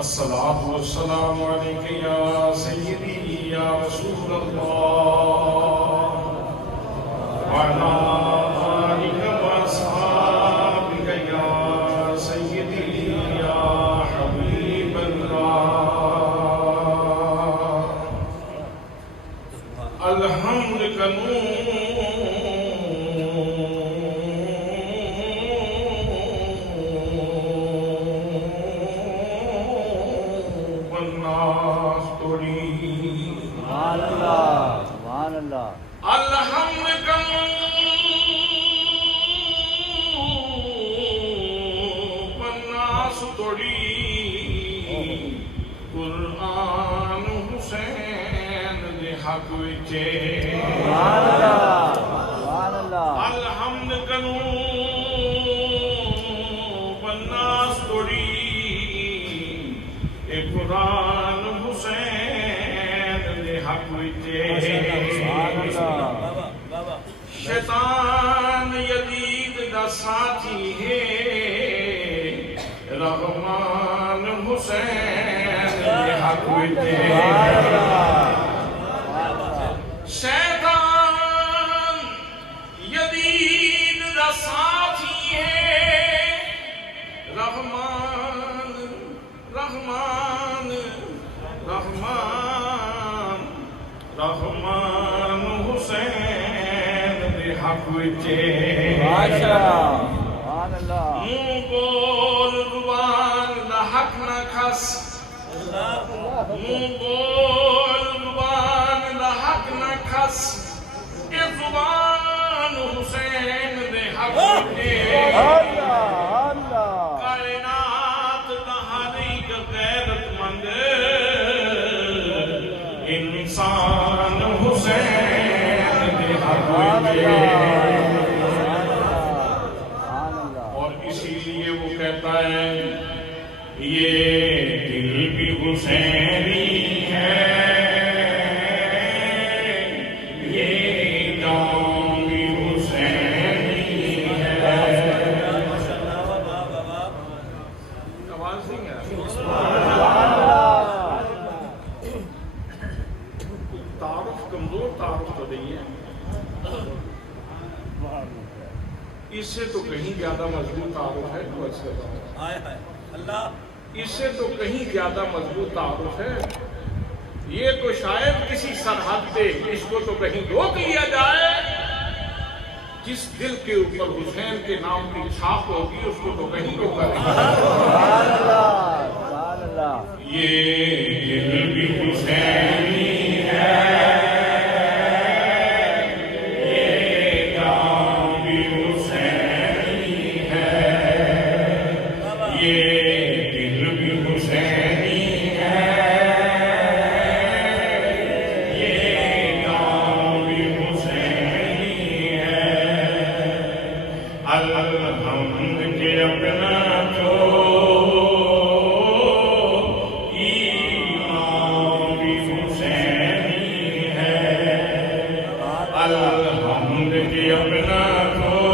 الصلاة والسلام عليك يا سيدي يا رسول الله وعلى آلك وأصحابك يا سيدي يا حبيب الله الحمد الحمد کنو والناس توڑی قرآن حسین دے حق وچے شیطان یزید دا ساتھی ہے رحمان حسین دے حق وچے شیطان یزید دا ساتھی ہے رحمان رحمان رحمان رحمان حسین دے حق وچے منہ بول زبان دا حق نہ کھس منہ بول زبان دا حق نہ کھس اے زبان حسین دے حق وچے کائنات دا ہر ایک غیرت مند انسان حسین دے حق وچے اور اسی لیے وہ کہتا ہے یہ دل بھی حسینی ہے اس سے تو کہیں زیادہ مضبوط تعارف ہے اس سے تو کہیں زیادہ مضبوط تعارف ہے یہ تو شاید کسی سرحد پہ اس کو تو کہیں روک لیا جائے جس دل کے اوپر حسین کے نام کی چھاپ ہوگی اس کو تو کہیں روکا نہیں یہ دل بھی حسینی ہے یہ الحمد کی اپنا تو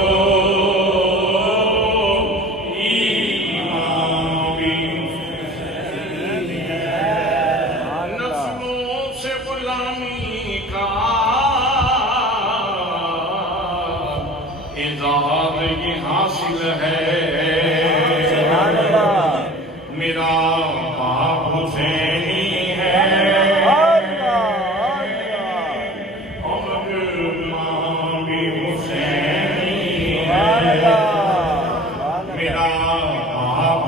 حاصل ہے میرا باپ حسینی ہے اور ماں بھی حسینی ہے میرا باپ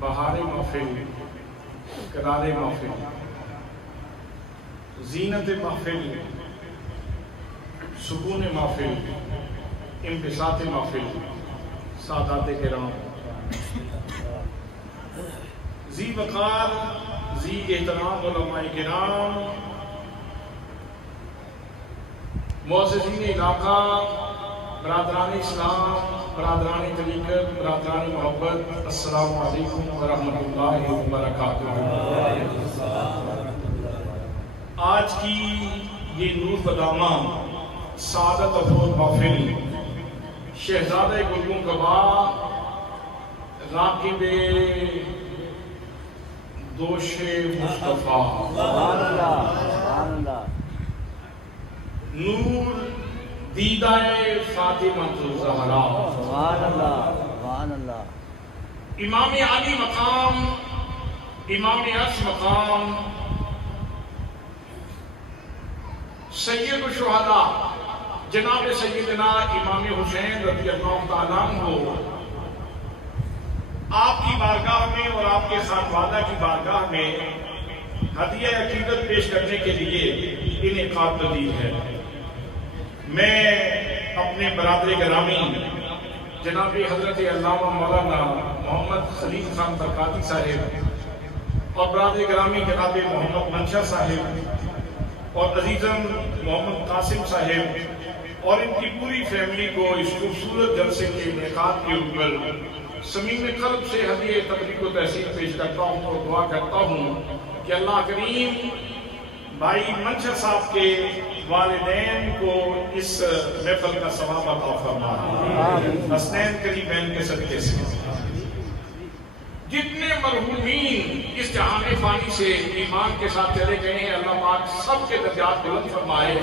بہار محفل، قرار محفل، زینت محفل، سکون محفل، انبساط محفل، سادات کرام، ذی وقار، ذی احترام علماء کرام، معززین علاقہ، برادران اسلام، برادران طریقت، برادران محبت، السلام علیکم ورحمۃ اللہ وبرکاتہ۔ آج کی یہ نور بدامہ سعادت افروز محفل شہزادہ گلگوں کبا راکب دوش مصطفیٰ نور دیدہ فاطمہ الزہرا امام علی مقام، امام عرش مقام، سید الشہداء جناب سیدنا امام حسین رضی اللہ تعالیٰ عنہ آپ کی بارگاہ میں اور آپ کے خانوادہ کی بارگاہ میں ہدیہ عقیدت پیش کرنے کے لیے انعقاد پذیر ہے۔ میں اپنے برادر گرامی جناب حضرت علامہ مولانا محمد خلیل خان برکاتی صاحب اور برادر گرامی جناب محمد منشا صاحب اور عزیزم محمد قاسم صاحب اور ان کی پوری فیملی کو اس خوبصورت جلسے کے انعقاد کے اوپر صمیم قلب سے ہدیہ تبریک و تحسین پیش کرتا ہوں اور دعا کرتا ہوں کہ اللہ کریم بھائی منشا صاحب کے والدین کو اس محفل کا ثواب عطا فرمائے، حسنین قریبین کے صدقے سے۔ جتنے مرحومین اس جہان فانی سے ایمان کے ساتھ چلے گئے ہیں اللہ پاک سب کے درجات بلند فرمائے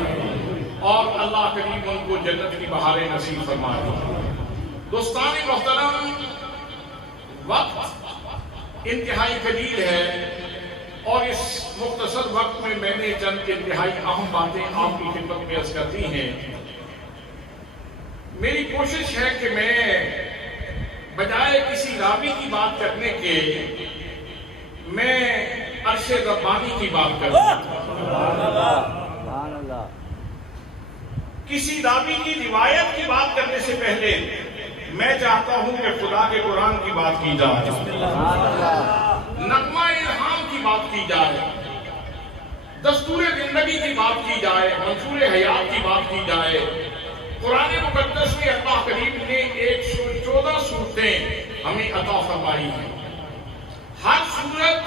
اور اللہ کریم ان کو جنت کی بہاریں نصیب فرمائے۔ دوستان محترم، وقت انتہائی قلیل ہے اور اس مختصر وقت میں میں نے چند انتہائی اہم باتیں آپ کی خدمت میں عرض کرتی ہیں۔ میری کوشش ہے کہ میں بجائے کسی راوی کی بات کرنے کے میں عرش ربانی کی بات کروں۔ کسی راوی کی روایت کی بات کرنے سے پہلے میں چاہتا ہوں کہ خدا کے قرآن کی بات کی جائے، نغمہ الہام کی بات کی جائے، دستور زندگی کی بات کی جائے، منشور حیات کی بات کی جائے۔ قرآن مقدس میں اللہ کریم نے 114 صورتیں ہمیں عطا فرمائی ہیں۔ ہر صورت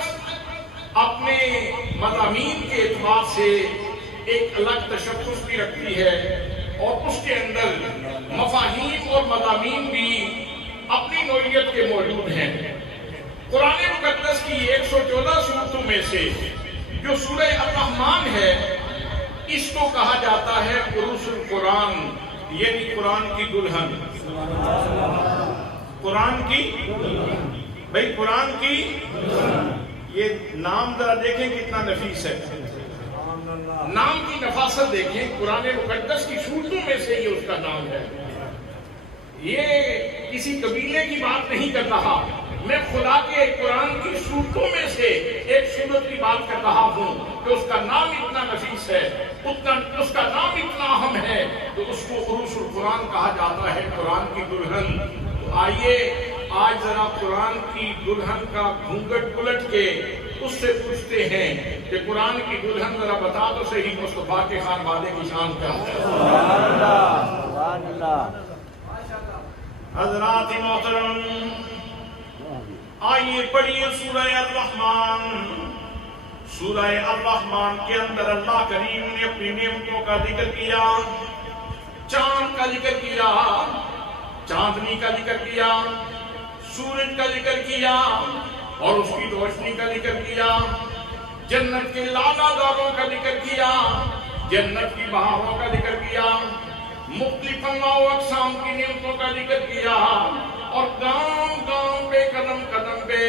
اپنے مضامین کے اعتبار سے ایک الگ تشخص بھی رکھتی ہے اور اس کے اندر مفاہیم اور مضامین بھی اپنی نوعیت کے موجود ہیں۔ قرآن مقدس کی 114 صورتوں میں سے جو سورہ الرحمن ہے اس کو کہا جاتا ہے عروس القرآن، یعنی قرآن کی دلہن۔ قرآن کی یہ نام ذرا دیکھیں کتنا نفیس ہے، نام کی نفاست دیکھیں، قرآن مقدس کی صورتوں میں سے یہ اس کا نام ہے۔ یہ کسی قبیلے کی بات نہیں کر رہا، میں خدا کے قرآن کی صورتوں میں سے ایک صورت کی بات کر رہا ہوں کہ اس کا نام اتنا نفیس ہے، اس کا نام اتنا اہم ہے تو اس کو عروس القرآن کہا جاتا ہے، قرآن کی دلہن۔ تو آئیے آج ذرا قرآن کی دلہن کا گھونگھٹ الٹ کے اس سے پوچھتے ہیں کہ قرآن کی دلہن ذرا بتا تو صحیح مصطفیٰ کے خانوادے کی شان کیا ہے۔ سبحان اللہ۔ حضرات محترم، آئیے پڑھیے سورہ الرحمن۔ سورہ الرحمن کے اندر اللہ کریم نے اپنی نعمتوں کا ذکر کیا، چاند کا ذکر کیا، چاندنی کا ذکر کیا، سورج کا ذکر کیا اور اس کی روشنی کا ذکر کیا، جنت کے لالا داروں کا ذکر کیا، جنت کی بہاروں کا ذکر کیا، مختلف انواع و اقسام کی نعمتوں کا ذکر کیا، اور گام گام پہ قدم قدم پہ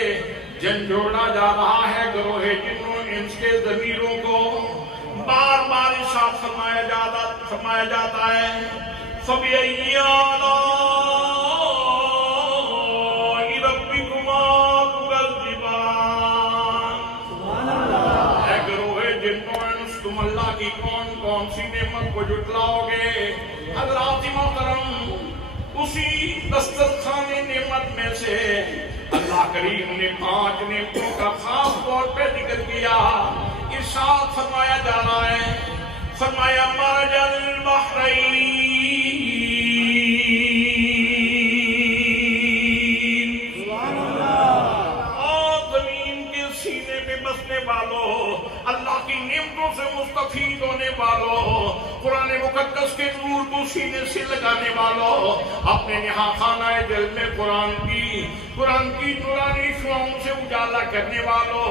جھنجھوڑا جا رہا ہے گروہ جنوں انس کے ضمیروں کو، بار بار ارشاد فرمایا جاتا ہے فَبِأَيِّ آلَاءِ رَبِّكُمَا تُكَذِّبَانِ۔ اے گروہ جنوں انس، تم اللہ کی کون کون سی نعمت کو جھٹلاؤ گے؟ حضرات محترم، اسی دسترخوان نعمت میں سے اللہ کریم نے 5 نعمتوں کا خاص طور پہ ذکر کیا۔ ارشاد فرمایا جا رہا ہے، فرمایا مرج البحرین، اور زمین کے سینے میں بسنے والوں، اللہ کی نعمتوں سے مستفید ہونے والوں، قرآن مقدس کے نور کو سینے سے لگانے والوں، اپنے نہا خانہ دل میں قرآن کی نورانی شعاؤں سے اجالا کرنے والوں،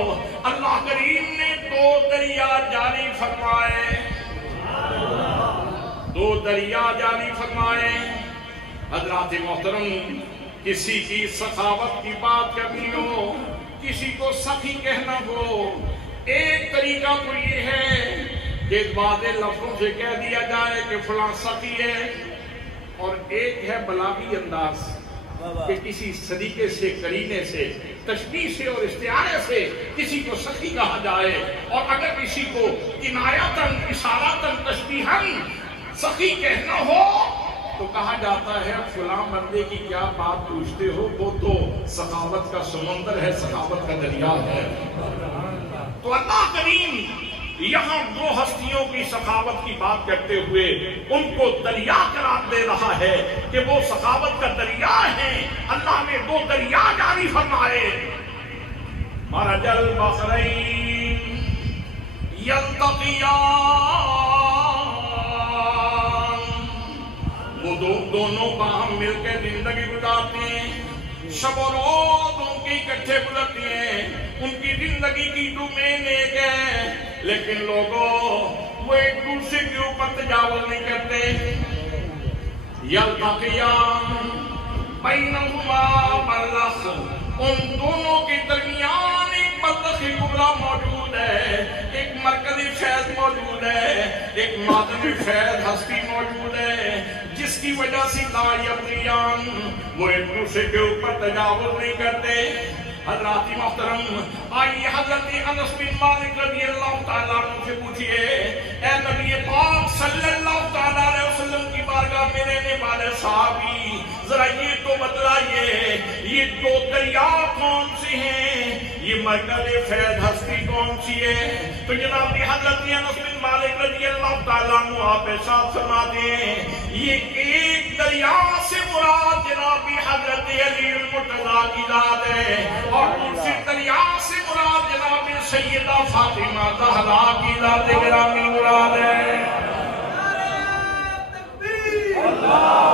اللہ کریم نے 2 دریا جاری فرمائے، 2 دریا جاری فرمائے۔ حضرات محترم، کسی کی سخاوت کی بات کرنی ہو، کسی کو سخی کہنا ہو، ایک طریقہ تو یہ ہے کہ واضح لفظوں سے کہہ دیا جائے کہ فلاں سخی ہے، اور ایک ہے بلاغی انداز کہ کسی صدیقے سے، قرینے سے، تشبیہ سے اور استعارے سے کسی کو سخی کہا جائے، اور اگر کسی کو کنایتاً، اشاراتاً، تشبیہاً سخی کہنا ہو تو کہا جاتا ہے فلاں بندے کی کیا بات پوچھتے ہو، وہ تو سخاوت کا سمندر ہے، سخاوت کا دریا ہے۔ تو اللہ کریم یہاں 2 ہستیوں کی سخاوت کی بات کرتے ہوئے ان کو دریا قرار دے رہا ہے کہ وہ سخاوت کا دریا ہے۔ اللہ نے 2 دریا جاری فرمائے، مرج البحرین یلتقیان، وہ دونوں باہم مل کے زندگی گزارتے ہیں، شب و روز ان کی اکٹھے گزرتی ہیں، ان کی زندگی کی ڈومین ایک ہے، لیکن لوگوں وہ ایک دوسرے کے اوپر تجاوز نہیں کرتے۔ یلتقیان بینہما برزخ، ان دونوں کے درمیان ایک برزخ کبریٰ موجود ہے، ایک مرکزی فیض موجود ہے، ایک مادنی فیض ہستی موجود ہے، جس کی وجہ سے لا یبغیان، وہ ایک دوسرے کے اوپر تجاوز نہیں کرتے۔ حضرات محترم، آئیے حضرت انس بن مالک رضی اللہ تعالیٰ عنہ سے پوچھئے، اے نبی پاک صلی اللہ تعالیٰ علیہ وسلم کی بارگاہ میں رہنے والے صحابی، ذرا یہ تو بتلائیے یہ 2 دریا کون سے ہیں، یہ مرکز فیض ہستی کون سی ہے؟ تو جناب حضرت انس بن مالک رضی اللہ تعالیٰ عنہ آپ ارشاد فرماتے ہیں، یہ ایک دریا سے مراد جناب حضرت علی المرتضیٰ کی ذات ہے، اور دوسری دریا سے مراد جناب سیدہ فاطمہ زہرا کی ذات گرامی مراد ہے۔ اللہ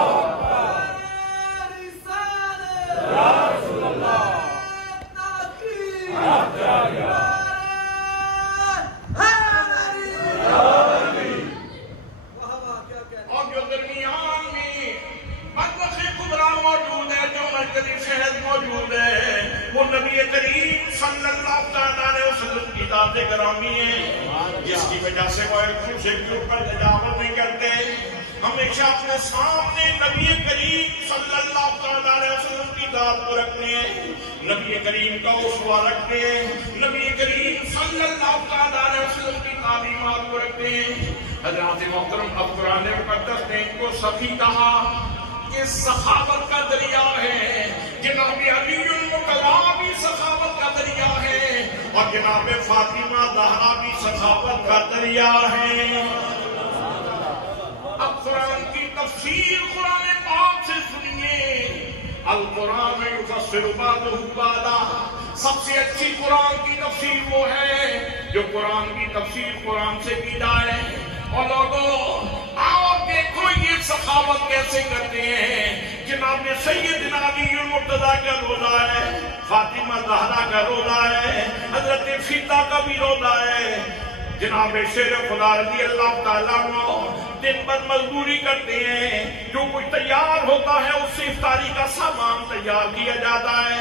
اور جو درمیان میں برزخ کبریٰ موجود ہے، جو مرکزی فیض موجود ہے، وہ نبی کریم صلی اللہ تعالیٰ وسلم کی ذات گرامی ہے، جس کی وجہ سے وہ ایک دوسرے کے اوپر تجاوز نہیں کرتے، ہمیشہ اپنے سامنے نبی کریم صلی اللہ علیہ وسلم کی ذات کو رکھتے ہیں، نبی کریم کا اسوہ رکھتے ہیں، نبی کریم صلی اللہ علیہ وسلم کی تعلیمات کو رکھتے ہیں۔ حضرات محترم، اب قرآن مقدس نے ان کو سخی کہا، یہ سخاوت کا دریا ہے، جناب علی المرتضیٰ بھی سخاوت کا دریا ہے، اور جناب فاطمہ زہرا بھی سخاوت کا دریا ہے۔ اب قرآن کی تفسیر قرآن پاک سے سنیے، القرآن یفسر بعضہ بعضا، سب سے اچھی قرآن کی تفسیر وہ ہے جو قرآن کی تفسیر قرآن سے کی جائے۔ اور لوگوں آؤ دیکھو یہ سخاوت کیسے کرتے ہیں۔ جناب سیدنا علی المرتضیٰ کا روزہ ہے، فاطمہ زہرا کا روزہ ہے، حضرت فیدہ کا بھی روزہ ہے۔ جناب شیر خدا رضی اللہ تعالیٰ عنہ دن بھر مزدوری کرتے ہیں، جو کچھ تیار ہوتا ہے اس سے افطاری کا سامان تیار کیا جاتا ہے۔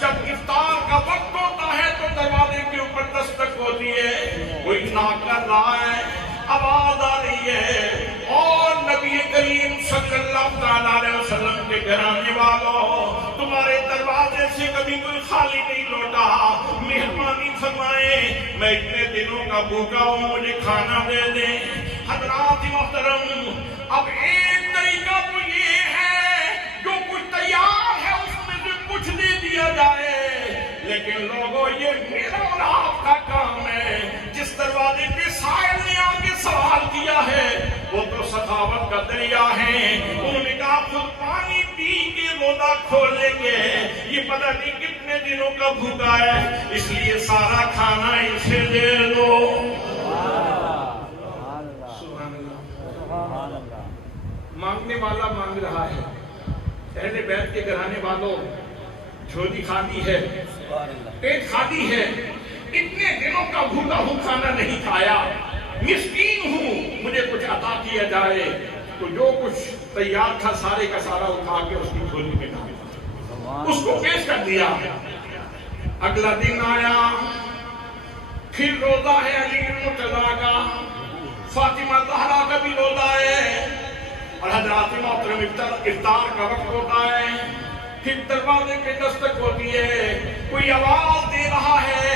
جب افطار کا وقت ہوتا ہے تو دروازے کے اوپر دستک ہوتی ہے، کوئی ناک کر رہا ہے، آواز آ رہی ہے، اور نبی کریم صلی اللہ علیہ وسلم کے گھرانے والوں تمہارے دروازے سے کبھی کوئی خالی نہیں لوٹا، مہربانی فرمائیں میں اتنے دنوں کا بھوکا ہوں، مجھے کھانا دے دیں۔ حضرات محترم، اب ایک طریقہ تو یہ ہے جو کچھ تیار ہے اس میں سے کچھ دے دیا جائے، لیکن لوگوں یہ میرا اور آپ کا کام ہے۔ جس دروازے پہ سائل نے آ کے سوال کیا ہے وہ تو سخاوت کا دریا ہے، انہوں نے کہا خود پانی پی کے روزہ کھولیں گے، یہ پتہ نہیں کتنے دنوں کا بھوکا ہے، اس لیے سارا کھانا اسے دے دو۔ مانگنے والا مانگ رہا ہے، اہل بیت کے گھرانے والوں جھولی خالی ہے، پیٹ خالی ہے، اتنے دنوں کا بھوکا ہوں، کھانا نہیں کھایا، مسکین ہوں، مجھے کچھ عطا کیا جائے۔ تو جو کچھ تیار تھا سارے کا سارا اٹھا کے اس کی جھولی میں ڈالا، اس کو پیش کر دیا۔ اگلا دن آیا، پھر روزہ ہے علی المرتضیٰ کا، فاطمہ زہرا کا بھی روزہ ہے، اور حضرات محترم افطار کا وقت ہوتا ہے، پھر دروازے پہ دستک ہوتی ہے، کوئی آواز دے رہا ہے،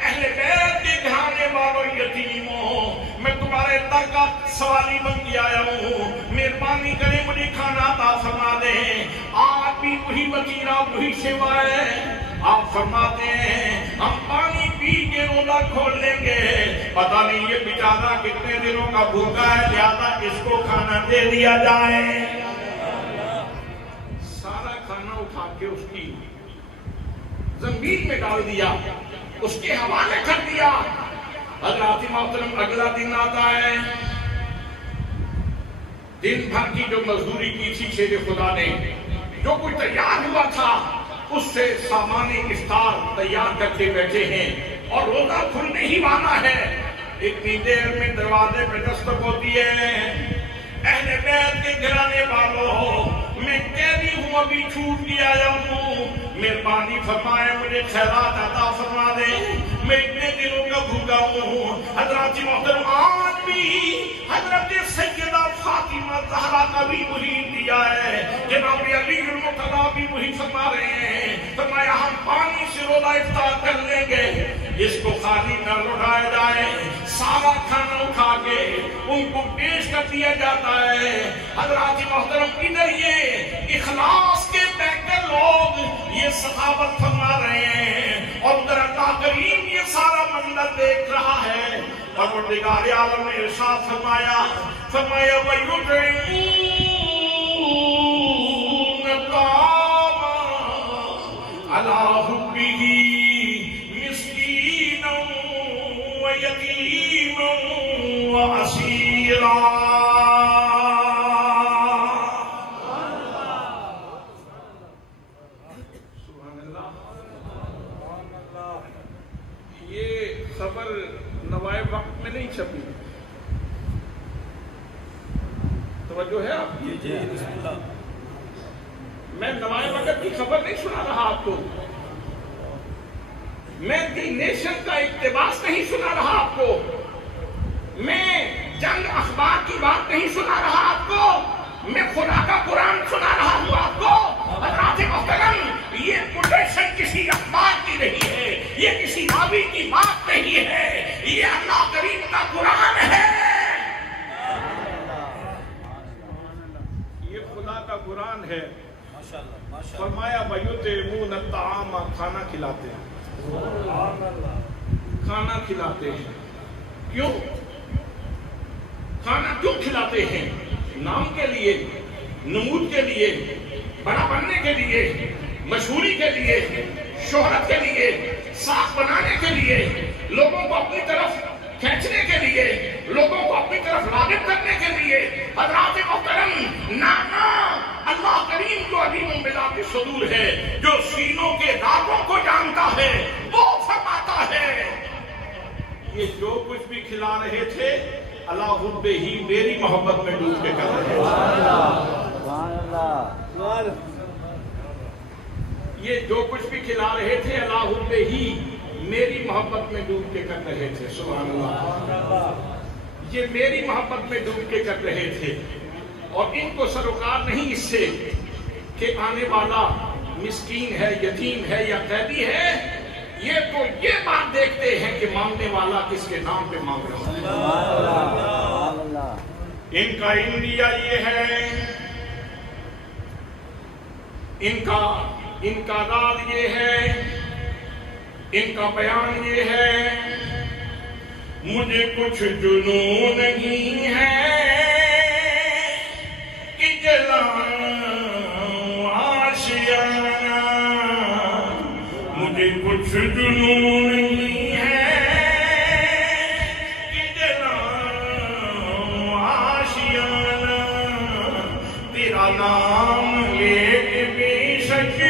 اہل بیت کے گھرانے والوں یتیموں، میں تمہارے در کا سوالی بن کے آیا ہوں، مہربانی کریں مجھے کھانا عطا فرما دیں۔ آج بھی وہی وطیرہ وہی سیوا ہے، آپ فرماتے ہیں ہم پانی پی کے روزہ کھول لیں گے، پتہ نہیں یہ بیچارہ کتنے دنوں کا بھوکا ہے، لہذا اس کو کھانا دے دیا جائے۔ سارا کھانا اٹھا کے اس کی زمین میں ڈال دیا، اس کے حوالے کر دیا۔ حضرات محترم، اگلا دن آتا ہے، دن بھر کی جو مزدوری کی تھی شیر خدا نے، جو کچھ تیار ہوا تھا اس سے سامان افطار تیار کر کے بیٹھے ہیں، اور روزہ کھلنے ہی والا ہے، اتنی دیر میں دروازے پہ دستک ہوتی ہے۔ اہل بیت کے گھرانے والوں، میں قیدی ہوں، ابھی چھوٹ کے آیا ہوں، مہربانی فرمائے مجھے خیرات عطا فرما دیں، میں اتنے دنوں کا بھوکا ہوں۔ حضرات محترم، آج بھی حضرت سیدہ فاطمہ زہرا کا بھی وہی دیا ہے، جناب علی المرتضیٰ بھی وہی فرما رہے ہیں، فرمایا ہم پانی سے روزہ افطار کر لیں گے، اس کو خالی نہ لوٹایا جائے۔ سارا کھانا اٹھا کے ان کو پیش کر دیا جاتا ہے۔ حضرات محترم، ادھر یہ اخلاص کے بیٹھے لوگ یہ سخاوت فرما رہے ہیں، اور ادھر اللہ کریم یہ سارا منظر دیکھ رہا ہے، اور پروردگار عالم نے ارشاد فرمایا وَيُطْعِمُونَ الطَّعَامَ عَلَىٰ حُبِّهِ مِسْكِينًا وَيَتِيمًا وَأَسِيرًا۔ یہ خبر نوائے وقت میں نہیں چھپی، توجہ ہے آپ کی؟ جی بسم اللہ۔ میں نوائے وقت کی خبر نہیں سنا رہا آپ کو، میں دی نیشن کا اقتباس نہیں سنا رہا آپ کو، میں جنگ اخبار کی بات نہیں سنا رہا آپ کو، میں خدا کا قرآن سنا رہا ہوں آپ کو۔ حضرات محترم، یہ کوٹیشن کسی اخبار کی نہیں ہے، یہ کسی راوی کی بات نہیں ہے، یہ اللہ کریم کا قرآن ہے، یہ خدا کا قرآن ہے۔ فرمایا وَيُطْعِمُونَ الطَّعَامَ، کھانا کھلاتے ہیں، کھانا کھلاتے ہیں۔ کیوں کھانا کیوں کھلاتے ہیں؟ نام کے لیے، نمود کے لیے، بڑا بننے کے لیے، مشہوری کے لیے، شہرت کے لیے، ساکھ بنانے کے لیے، لوگوں کو اپنی طرف کھینچنے کے لیے، لوگوں کو اپنی طرف راغب کرنے کے لیے۔ حضرات محترم، نانا اللہ کریم جو علیم بذات الصدور ہے، جو سینوں کے رازوں کو جانتا ہے، وہ فرماتا ہے یہ جو کچھ بھی کھلا رہے تھے اللہ حب ہی، میری محبت میں ڈوب کے کر رہے تھے۔ یہ جو کچھ بھی کھلا رہے تھے اللہ حب ہی، میری محبت میں ڈوب کے کر رہے تھے۔ سبحان اللہ، یہ میری محبت میں ڈوب کے کر رہے تھے، اور ان کو سروکار نہیں اس سے کہ آنے والا مسکین ہے، یتیم ہے یا قیدی ہے، یہ تو یہ بات دیکھتے ہیں کہ مانگنے والا کس کے نام پہ مانگ رہا ہے۔ ان کا انڈیا یہ ہے، ان کا رال یہ ہے، ان کا بیان یہ ہے، مجھے کچھ جنون نہیں ہے کہ جلاؤں آشیانہ، مجھے کچھ جنون نہیں ہے کہ جلاؤں آشیانہ، تیرا نام لے کے بے شک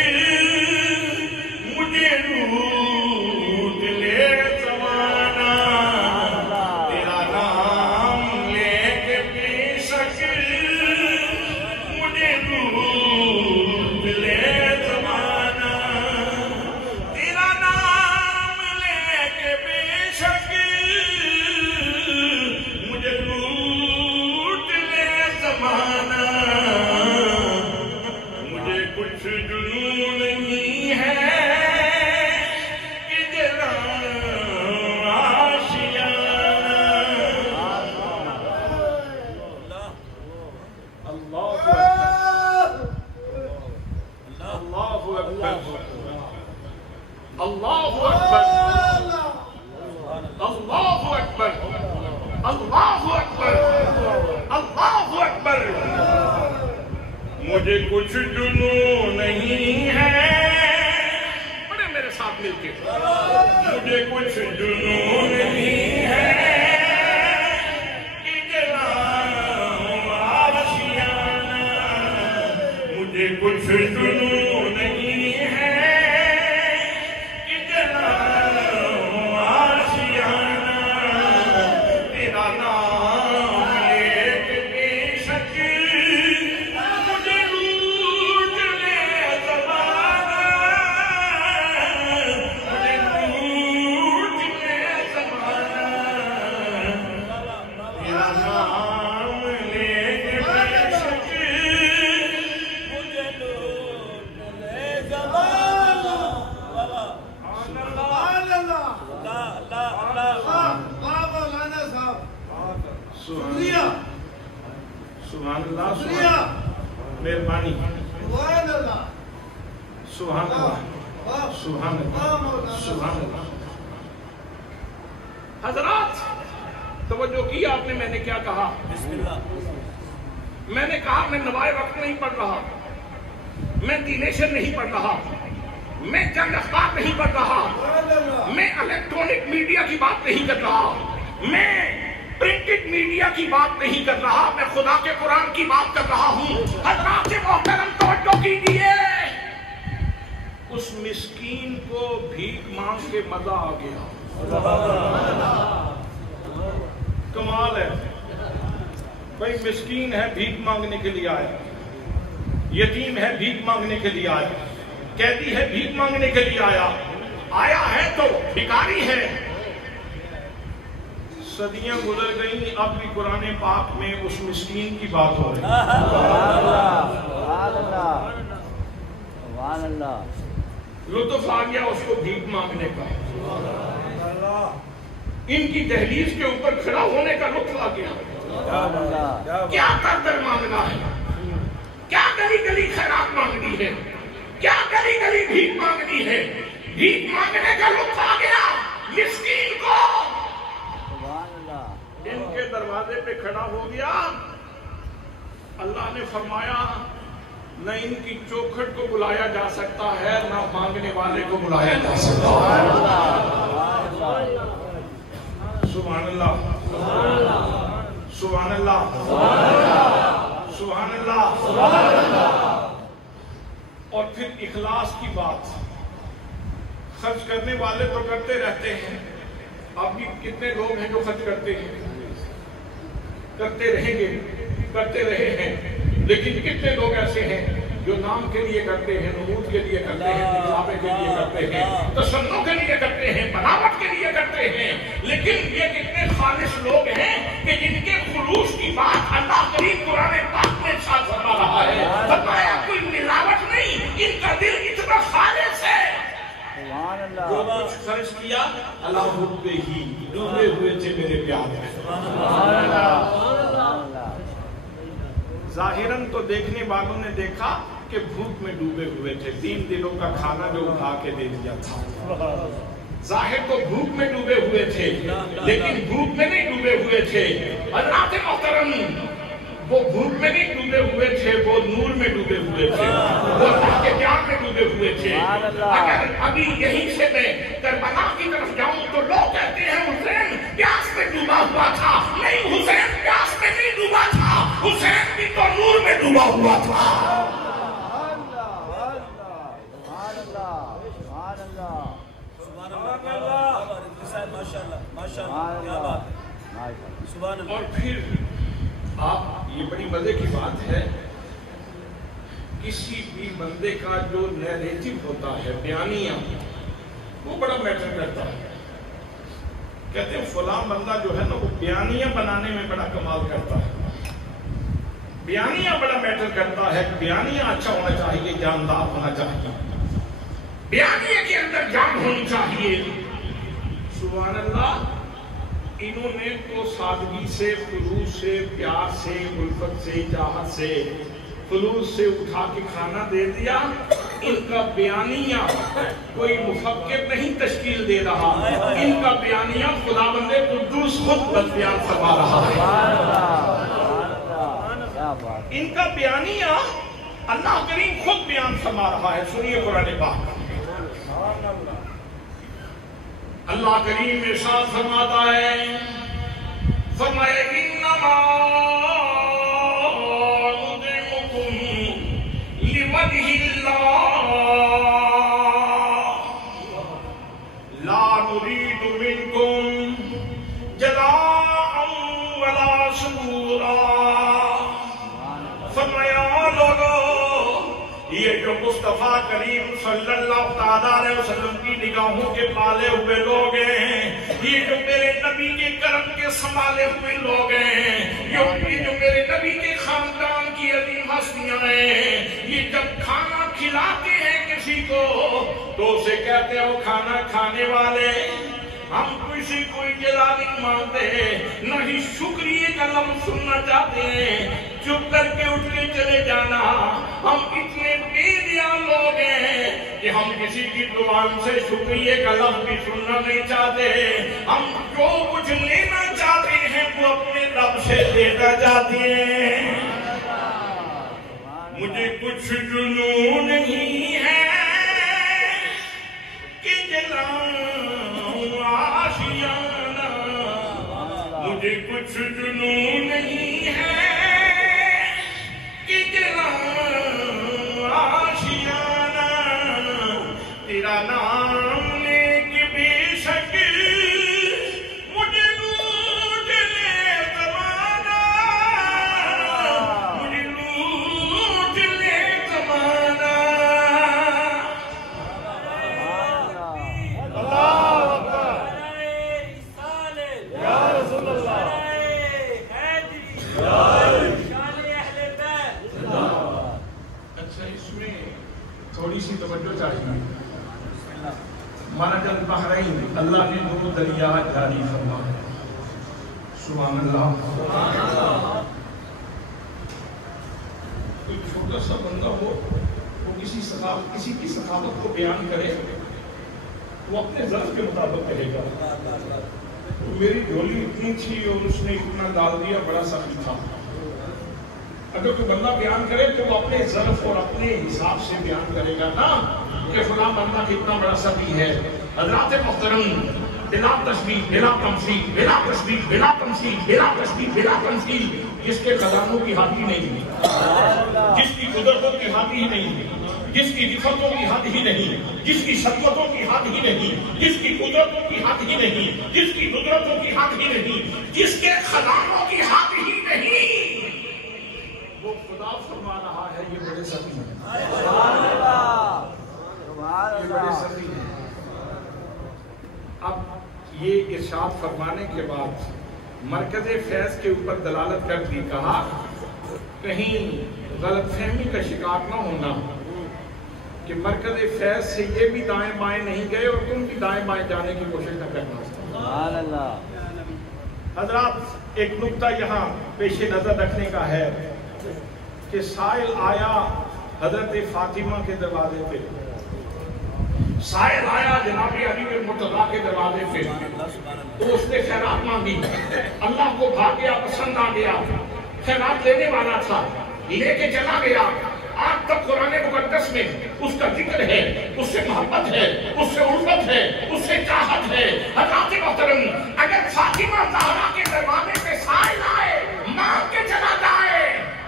مجھے لوٹ لے زمانہ، تیرا نام لے کے بے شک مجھے لوٹ لے زمانہ، تیرا نام لے کے بے شک مجھے لوٹ لے زمانہ، مجھے کچھ جنون نہیں ہے کہ جلاؤں آشیانہ۔ اللہ اکبر، اللہ اکبر، اللہ اکبر، اللہ اکبر، اللہ اکبر۔ مجھے کچھ جنون نہیں ہے، پڑھیں میرے ساتھ مل کے، مجھے کچھ جنون نہیں ہے کہ جلاؤں آشیانہ، مجھے کچھ جنون نہیں ہے کہ جلاؤں آشیانہ، تیرا نام لے کے بے شک مجھے لوٹ لے زمانہ، مجھے لوٹ لے زمانہ، تیرا نام لے کے بے شک مجھے لوٹ لے زمانہ۔ سبحان اللہ، مہربانی، سبحان اللہ، سبحان اللہ، سبحان اللہ۔ حضرات توجہ کی آپ نے، میں نے کیا کہا؟ میں نے کہا میں نوائے وقت نہیں پڑھ رہا، میں دی نیشن نہیں پڑھ رہا، میں جنگ اخبار نہیں پڑھ رہا، میں الیکٹرونک میڈیا کی بات نہیں کر رہا، میں پرنٹڈ میڈیا کی بات نہیں کر رہا، میں خدا کے قرآن کی بات کر رہا ہوں۔ حضرات محترم توجہ کیجئے، اس مسکین کو بھیک مانگ کے مزہ آ گیا۔ کمال ہے بھائی، مسکین ہے بھیک مانگنے کے لیے آیا، یتیم ہے بھیک مانگنے کے لیے آیا، قیدی ہے بھیک مانگنے کے لیے آیا، آیا ہے تو بھکاری ہے۔ صدیاں گزر گئیں، اب بھی قرآن پاک میں اس مسکین کی بات ہو رہی ہے۔ لطف آ گیا اس کو بھیک مانگنے کا، ان کی دہلیز کے اوپر کھڑا ہونے کا لطف آ گیا۔ کیا کر کر مانگنا ہے، کیا گلی گلی خیرات مانگنی ہے، کیا گلی گلی بھیک مانگنی ہے، بھیک مانگنے کا لطف آ گیا مسکین کو، ان کے دروازے پہ کھڑا ہو گیا۔ اللہ نے فرمایا نہ ان کی چوکھٹ کو بلایا جا سکتا ہے، نہ مانگنے والے کو بلایا جا سکتا ہے۔ سبحان اللہ، سبحان اللہ، سبحان اللہ۔ اور پھر اخلاص کی بات، خرچ کرنے والے تو کرتے رہتے ہیں، اب بھی کتنے لوگ ہیں جو خرچ کرتے ہیں، کرتے رہیں گے، کرتے رہے ہیں، لیکن کتنے لوگ ایسے ہیں جو نام کے لیے کرتے ہیں، نمود کے لیے کرتے ہیں، دکھاوے کے لیے کرتے ہیں، تسنّع کے لیے کرتے ہیں، بناوٹ کے لیے کرتے ہیں، لیکن یہ کتنے خالص لوگ ہیں کہ جن کے خلوص کی بات اللہ کریم قرآن پاک میں ارشاد فرما رہا ہے، فرمایا کوئی ملاوٹ نہیں، ان کا دل اتنا خالص ہے۔ جو کچھ خرچ کیا اللہ حب ہی، ڈوبے ہوئے تھے میرے پیار میں۔ ظاہراً تو دیکھنے والوں نے دیکھا کہ بھوک میں ڈوبے ہوئے تھے، 3 دنوں کا کھانا جو اٹھا کے دے دیا تھا۔ ظاہر تو بھوک میں ڈوبے ہوئے تھے، لیکن بھوک میں نہیں ڈوبے ہوئے تھے۔ اللہ کے محترم، وہ بھوک میں نہیں ڈوبے ہوئے تھے، وہ نور میں ڈوبے ہوئے تھے، وہ اللہ کے پیار میں ڈوبے ہوئے تھے۔ اگر ابھی یہیں سے میں کربلا کی طرف جاؤں تو لوگ کہتے ہیں حسین پیاس میں ڈوبا ہوا تھا، نہیں، حسین پیاس میں نہیں ڈوبا تھا، حسین بھی تو نور میں ڈوبا ہوا تھا۔ اور پھر آپ، یہ بڑی مزے کی بات ہے، کسی بھی بندے کا جو نیریٹو ہوتا ہے، بیانیہ، وہ بڑا میٹر کرتا ہے۔ کہتے ہیں فلاں بندہ جو ہے نا وہ بیانیہ بنانے میں بڑا کمال کرتا ہے، بیانیہ بڑا میٹر کرتا ہے، بیانیہ اچھا ہونا چاہیے، جاندار ہونا چاہیے، بیانیہ کے اندر جان ہونی چاہیے۔ سبحان اللہ، انہوں نے تو سادگی سے، خلوص سے، پیار سے، الفت سے، چاہت سے، خلوص سے اٹھا کے کھانا دے دیا۔ ان کا بیانیہ کوئی مفکر نہیں تشکیل دے رہا، ان کا بیانیہ خداوند قدوس خود بیان فرما رہا ہے۔ ان کا بیانیہ اللہ کریم خود بیان فرما رہا ہے۔ سنیے قرآن پاک، اللہ کریم ارشاد فرماتا ہے، فرمایا انما نطعمکم لوجہ اللہ لا نرید منکم جزاء ولا شکورا۔ فرمایا لوگو، یہ جو مصطفیٰ کریم صلی اللہ تعالیٰ علیہ وسلم کی نگاہوں کے پالے ہوئے لوگ ہیں، یہ جو میرے نبی کے کرم کے سنبھالے ہوئے لوگ ہیں، یہ جو میرے نبی کے خاندان کی عظیم ہستیاں ہیں، یہ جب کھانا کھلاتے ہیں کسی کو تو اسے کہتے ہیں وہ کھانا کھانے والے، ہم کسی کوئی جزا نہیں مانتے، نہ ہی شکریہ کا لفظ سننا چاہتے ہیں، چپ کر کے اٹھ کے چلے جانا۔ ہم اتنے بے دیان لوگ ہیں کہ ہم کسی کی زبان سے شکریہ کا لفظ بھی سننا نہیں چاہتے، ہم جو کچھ لینا چاہتے ہیں وہ اپنے رب سے لینا چاہتے ہیں۔ مجھے کچھ جنون نہیں ہے کہ جلاؤں آشیانہ، مجھے کچھ جنون نہیں ہے کہ جلاؤں آشیانہ، تیرا نام لے کے بے شک مجھے لوٹ لے زمانہ، مجھے لوٹ لے زمانہ۔ ادویات جاری فرما. سبحان اللہ. کوئی چھوٹا سا بندہ ہو وہ کسی کی سخاوت کو بیان کرے وہ اپنے ظرف کے مطابق کہے گا میری جھولی اتنی تھی اور اس نے اتنا ڈال دیا بڑا سخی تھا. اگر کوئی بندہ بیان کرے تو وہ اپنے ظرف اور اپنے حساب سے بیان کرے گا نا کہ فلاں بندہ کتنا بڑا سخی ہے. حضرات محترم بلا تشبیہ بلا تمثیل بلا تشبیہ بلا تمثیل بلا تشبیہ بلا تمثیل جس کے خزانوں کی حد ہی نہیں جس کی قدرتوں کی حد ہی نہیں جس کی رفتوں کی حد ہی نہیں جس کی شدتوں کی حد ہی نہیں جس کی قدرتوں کی حد ہی نہیں جس کی قدرتوں کی حد ہی نہیں جس کے خزانوں کی حد ہی نہیں وہ خدا فرما رہا ہے یہ بڑے سخی ہیں. یہ بڑے سخی ہیں. اب یہ ارشاد فرمانے کے بعد مرکز فیض کے اوپر دلالت کر دی. کہا کہیں غلط فہمی کا شکار نہ ہونا کہ مرکز فیض سے یہ بھی دائیں بائیں نہیں گئے اور تم بھی دائیں بائیں جانے کی کوشش نہ کرنا. سبحان اللہ. حضرات ایک نقطہ یہاں پیش نظر رکھنے کا ہے کہ سائل آیا حضرت فاطمہ کے دروازے پہ. سائل آیا جناب علی المرتضیٰ کے دروازے پہ تو اس نے خیرات مانگی. اللہ کو بھا گیا پسند آ گیا خیرات لینے والا تھا لے کے چلا گیا. آج تک قرآن مقدس میں اس کا ذکر ہے اس سے محبت ہے اس سے الفت ہے اس سے چاہت ہے. حضرات محترم اگر فاطمہ زہرا کے دروازے پہ سائل آئے مانگ کے چلا جائے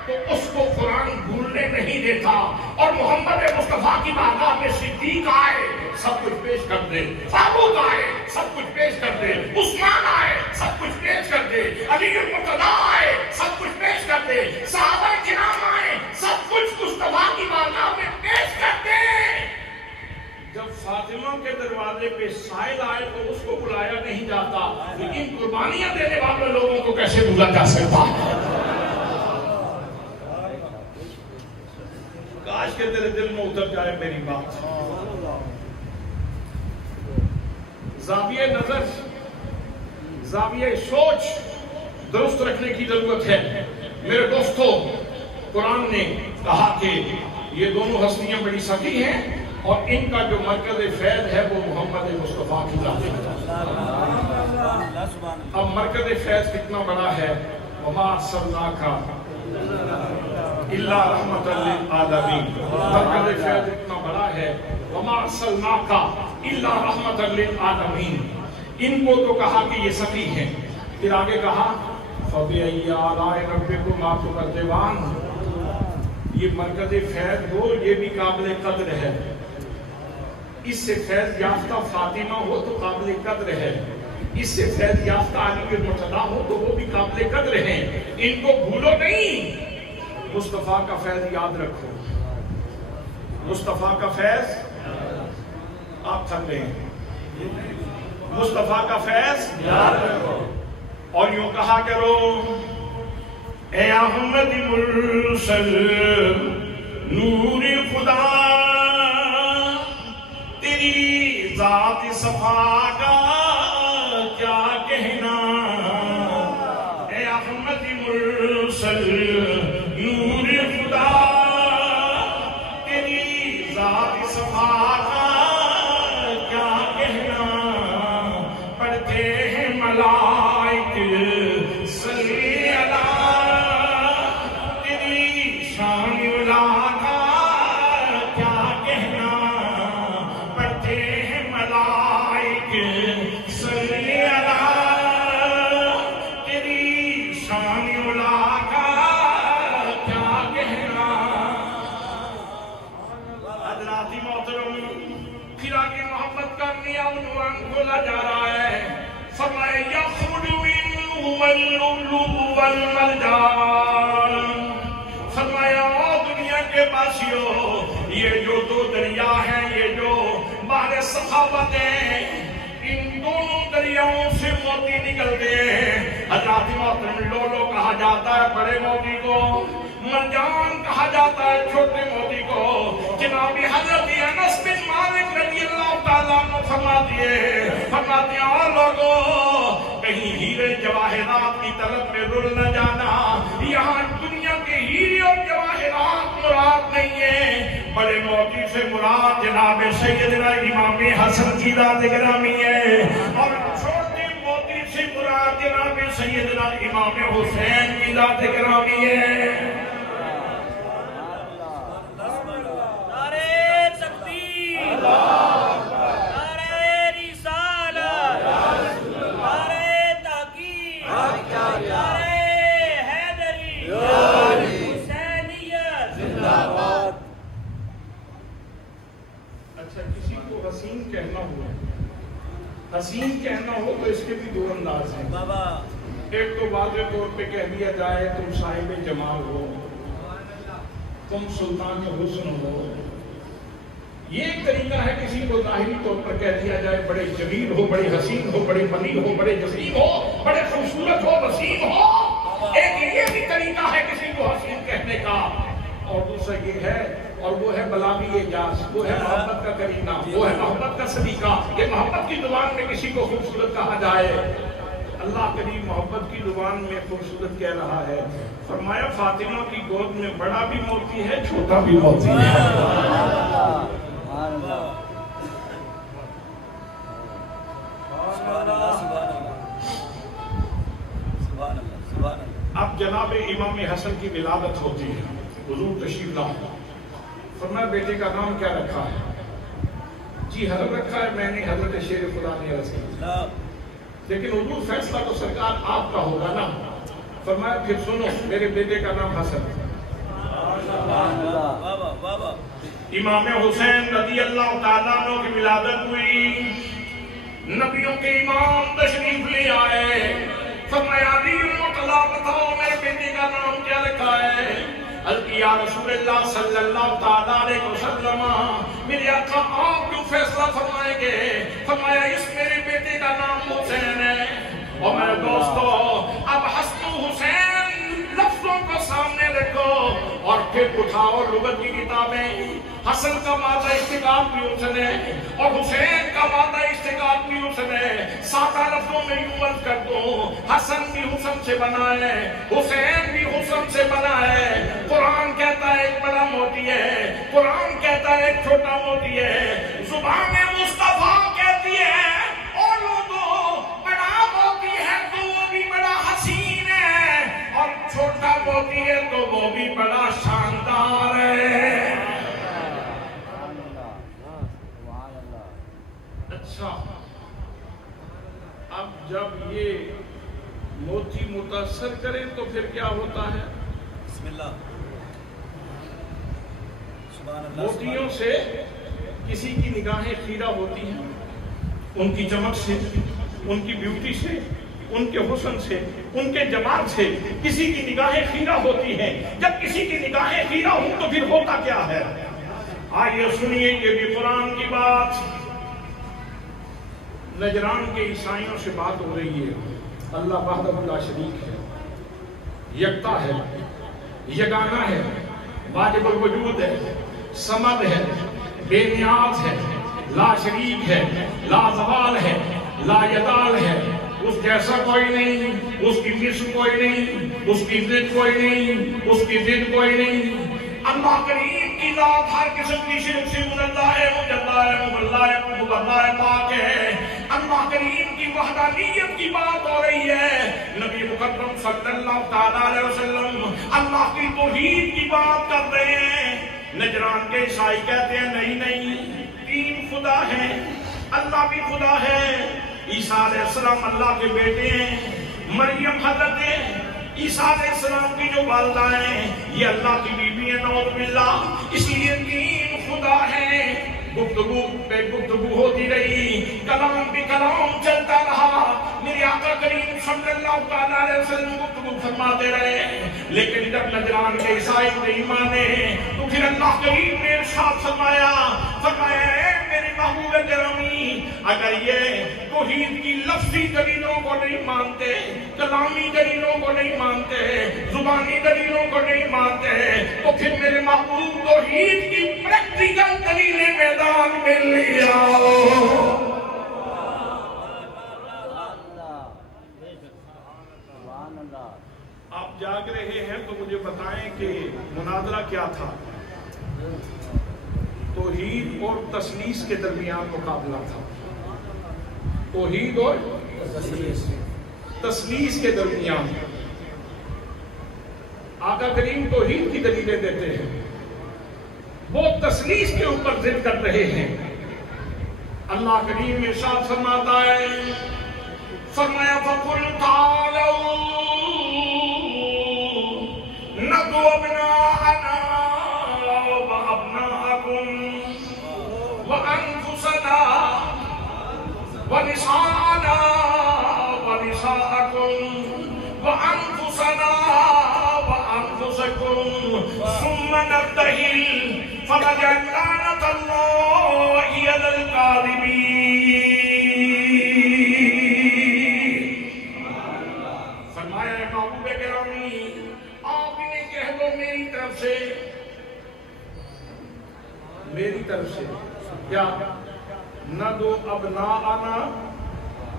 تو اس کو قرآن بھولنے نہیں دیتا. اور محمد مصطفیٰ کی بارگاہ میں صدیق آئے سب کچھ پیش کر دے. فاروق آئے سب کچھ پیش کر دے. عثمان آئے سب کچھ پیش کر دے. علی المرتضیٰ آئے سب کچھ پیش کر دے. صحابہ کرام آئے سب کچھ مصطفیٰ کی بارگاہ میں پیش کر دے. جب فاطمہ کے دروازے پہ سائل آئے تو اس کو بلایا نہیں جاتا لیکن قربانیاں دینے والے لوگوں کو کیسے بھولا جا سکتا ہے. کاش کے تیرے دل میں اتر جائے میری بات. زاویہ نظر زاویہ سوچ درست رکھنے کی ضرورت ہے. میرے دوستو قرآن نے کہا کہ یہ دونوں ہستیاں بڑی سخی ہیں اور ان کا جو مرکز فیض ہے وہ محمد مصطفیٰ کی ذات ہے. اب مرکز فیض کتنا بڑا ہے. وما ارسلناک الا رحمت للعالمین. مرکز فیض اتنا بڑا ہے. وما ارسلناک الا رحمت للعالمین. ان کو تو کہا کہ یہ سخی ہیں. پھر آگے کہا فَبِأَيِّ آلَاءِ رَبِّكُمَا تُكَذِّبَانِ. یہ مرکز فیض ہو یہ بھی قابل قدر ہے. اس سے فیض یافتہ فاطمہ ہو تو قابل قدر ہے. اس سے فیض یافتہ علی المرتضیٰ ہو تو وہ بھی قابل قدر ہیں. ان کو بھولو نہیں. مصطفیٰ کا فیض یاد رکھو. مصطفیٰ کا فیض آپ تھک رہے ہیں. مصطفیٰ کا فیض یاد رکھو اور یوں کہا کرو اے احمد مرسل نور خدا تیری ذات صفا کا کیا کہنا. اے احمد مرسل نور خدا تیری ذات صفا کا کیا کہنا. پڑھتے ہیں ملائک صلی اللہ تیری شان اولا کا کیا کہنا. پڑھتے ہیں ملائک صلی اللہ تیری شان اولا کا کیا کہنا. حضرات محترم پھر آگے محبت کا نیا عنوان کھولا جا رہا ہے. فرمائے یخرج منہ اللؤلؤ والمرجان. فرمایا او دنیا کے باشیوں یہ جو دو دریا ہیں یہ جو بحر سخاوت ہیں ان دونوں دریاؤں سے موتی نکلتے ہیں. حضرات محترم لولو کہا جاتا ہے بڑے موتی کو، مرجان کہا جاتا ہے چھوٹے موتی کو۔ جناب حضرت انس بن مالک رضی اللہ تعالیٰ عنہ فرماتے ہیں اور لوگوں کہیں ہیرے جواہرات کی طلب میں رل نہ جانا، یہاں دنیا کے ہیرے اور جواہرات مراد نہیں ہے، بڑے موتی سے مراد جناب سیدنا امام حسن کی ذات گرامی ہے، اور چھوٹے موتی سے مراد جناب سیدنا امام حسین کی ذات گرامی ہے۔ حسین کہنا ہو تو اس کے بھی دو انداز ہیں۔ ایک تو واضح طور پہ کہہ دیا جائے تم صاحب جمال ہو، تم سلطان حسن ہو، یہ ایک طریقہ ہے کسی کو ظاہری طور پر کہہ دیا جائے بڑے جمیل ہو، بڑے حسین ہو، بڑے بنی ہو، بڑے جسیم ہو، بڑے خوبصورت ہو، وسیم ہو، ایک یہ بھی طریقہ ہے کسی کو حسین کہنے کا، اور دوسرا یہ ہے اور وہ ہے بلاغی اعجاز، وہ ہے محبت کا کرینہ، وہ ہے محبت کا صدیقہ کہ محبت کی زبان میں کسی کو خوبصورت کہا جائے۔ اللہ کریم محبت کی زبان میں خوبصورت کہہ رہا ہے، فرمایا فاطمہ کی گود میں بڑا بھی موتی ہے چھوٹا بھی موتی ہے۔ اب جناب امام حسن کی ولادت ہوتی ہے، حضور تشریف لائے، فرمایا بیٹے کا نام کیا رکھا ہے؟ جی حضرت رکھا ہے میں نے حضرت شیر خدا نے رسول، لیکن حضور فیصلہ تو سرکار آپ کا ہوگا نا۔ فرمایا پھر سنو میرے بیٹے کا نام حسن ہے۔ امام حسین رضی اللہ تعالیٰ عنہ کی ولادت ہوئی، نبیوں کے امام تشریف لے آئے، فرمایا علی المطلع بتاؤ میرے بیٹے کا نام کیا رکھا ہے؟ یا رسول اللہ صلی اللہ تعالیٰ علیہ وسلم میرے آقا آپ کیوں فیصلہ فرمائیں گے؟ فرمایا اس میرے بیٹے کا نام حسین ہے۔ اور میرے دوستو اب حسن حسین لفظوں کو سامنے رکھو اور پھر اٹھاؤ لغت کی کتابیں، حسن کا مادہ اشتقاق بھی حسن ہے اور حسین کا مادہ اشتقاق بھی حسن ہے۔ سادہ لفظوں میں یوں عرض کر دو حسن بھی حسن سے بنا ہے، حسین بھی حسن سے بنا ہے۔ قرآن کہتا ہے ایک بڑا موتی ہے، قرآن کہتا ہے ایک چھوٹا موتی ہے، زبان مصطفیٰ کہتی ہے اور لوگوں بڑا موتی ہے تو وہ بھی بڑا حسین ہے اور چھوٹا موتی ہے تو وہ بھی بڑا شاندار ہے۔ اچھا اب جب یہ موتی متاثر کرے تو پھر کیا ہوتا ہے؟ بسم اللہ، موتیوں سے کسی کی نگاہیں خیرہ ہوتی ہیں، ان کی چمک سے، ان کی بیوٹی سے، ان کے حسن سے، ان کے جمال سے کسی کی نگاہیں خیرہ ہوتی ہیں۔ جب کسی کی نگاہیں خیرہ ہوں تو پھر ہوتا کیا ہے؟ آئیے سنیے یہ بھی قرآن کی بات۔ نجران کے عیسائیوں سے بات ہو رہی ہے، اللہ وحدہ لا شریک ہے، یکتا ہے، یگانہ ہے، واجب الوجود ہے، صمد ہے، بے نیاز ہے، لا شریک ہے، لا زوال ہے، لا یدال ہے، اس جیسا کوئی نہیں، اس کی مثل کوئی نہیں، اس کی ضد کوئی نہیں، اس کی ضد کوئی نہیں۔ اللہ کریم کی ذات ہر قسم کی شرک سے منزہ ہے، مجزہ ہے، مبلہ ہے، مبلہ ہے، پاک ہے۔ اللہ کریم کی وحدانیت کی بات ہو رہی ہے، نبی مقدم صلی اللہ تعالیٰ علیہ وسلم اللہ کی توحید کی بات کر رہے ہیں۔ نجران کے عیسائی کہتے ہیں نہیں نہیں، تین خدا ہیں، اللہ بھی خدا ہے، عیسیٰ علیہ السلام اللہ کے بیٹے ہیں، مریم حضرت عیسیٰ علیہ السلام کی جو والدہ ہیں یہ اللہ کی بیوی ہیں، نعوذ باللہ، اس لیے تین خدا ہیں۔ گفتگو پہ گفتگو ہوتی رہی، کلام بھی کلام چلتا رہا، میرے آقا کریم صلی اللہ تعالیٰ علیہ وسلم گفتگو فرماتے رہے، لیکن جب نجران کے عیسائی نہیں مانے تو پھر اللہ کریم نے ارشاد فرمایا اے میرے محبوب گرامی اگر یہ توحید کی لفظی دلیلوں کو نہیں مانتے، کلامی دلیلوں کو نہیں مانتے، زبانی دلیلوں کو نہیں مانتے، تو پھر میرے محبوب توحید کی پریکٹیکل دلیلیں میدان میں لے آؤ۔ آپ جاگ رہے ہیں تو مجھے بتائیں کہ مناظرہ کیا تھا؟ توحید اور تثلیث کے درمیان مقابلہ تھا، توحید اور تثلیث کے درمیان۔ آقا کریم توحید کی دلیلیں دیتے ہیں، وہ تثلیث کے اوپر ضد کر رہے ہیں۔ اللہ کریم ارشاد فرماتا ہے، فرمایا فَقُلْ تَعَالَوْا نَدْعُ أَبْنَاءَنَا وَأَبْنَاءَكُمْ وَأَنفُسَنَا وَنِسَاءَنَا وَنِسَاءَكُمْ وَأَنفُسَنَا وَأَنفُسَكُمْ ثُمَّ نَبْتَهِلْ فَنَجْعَلْ لَعْنَةَ اللَّهِ عَلَى الْكَاذِبِينَ۔ فرمایا ہے محبوب گرامی، آپ انہیں کہہ دو میری طرف سے کیا نہ دو ابناءنا،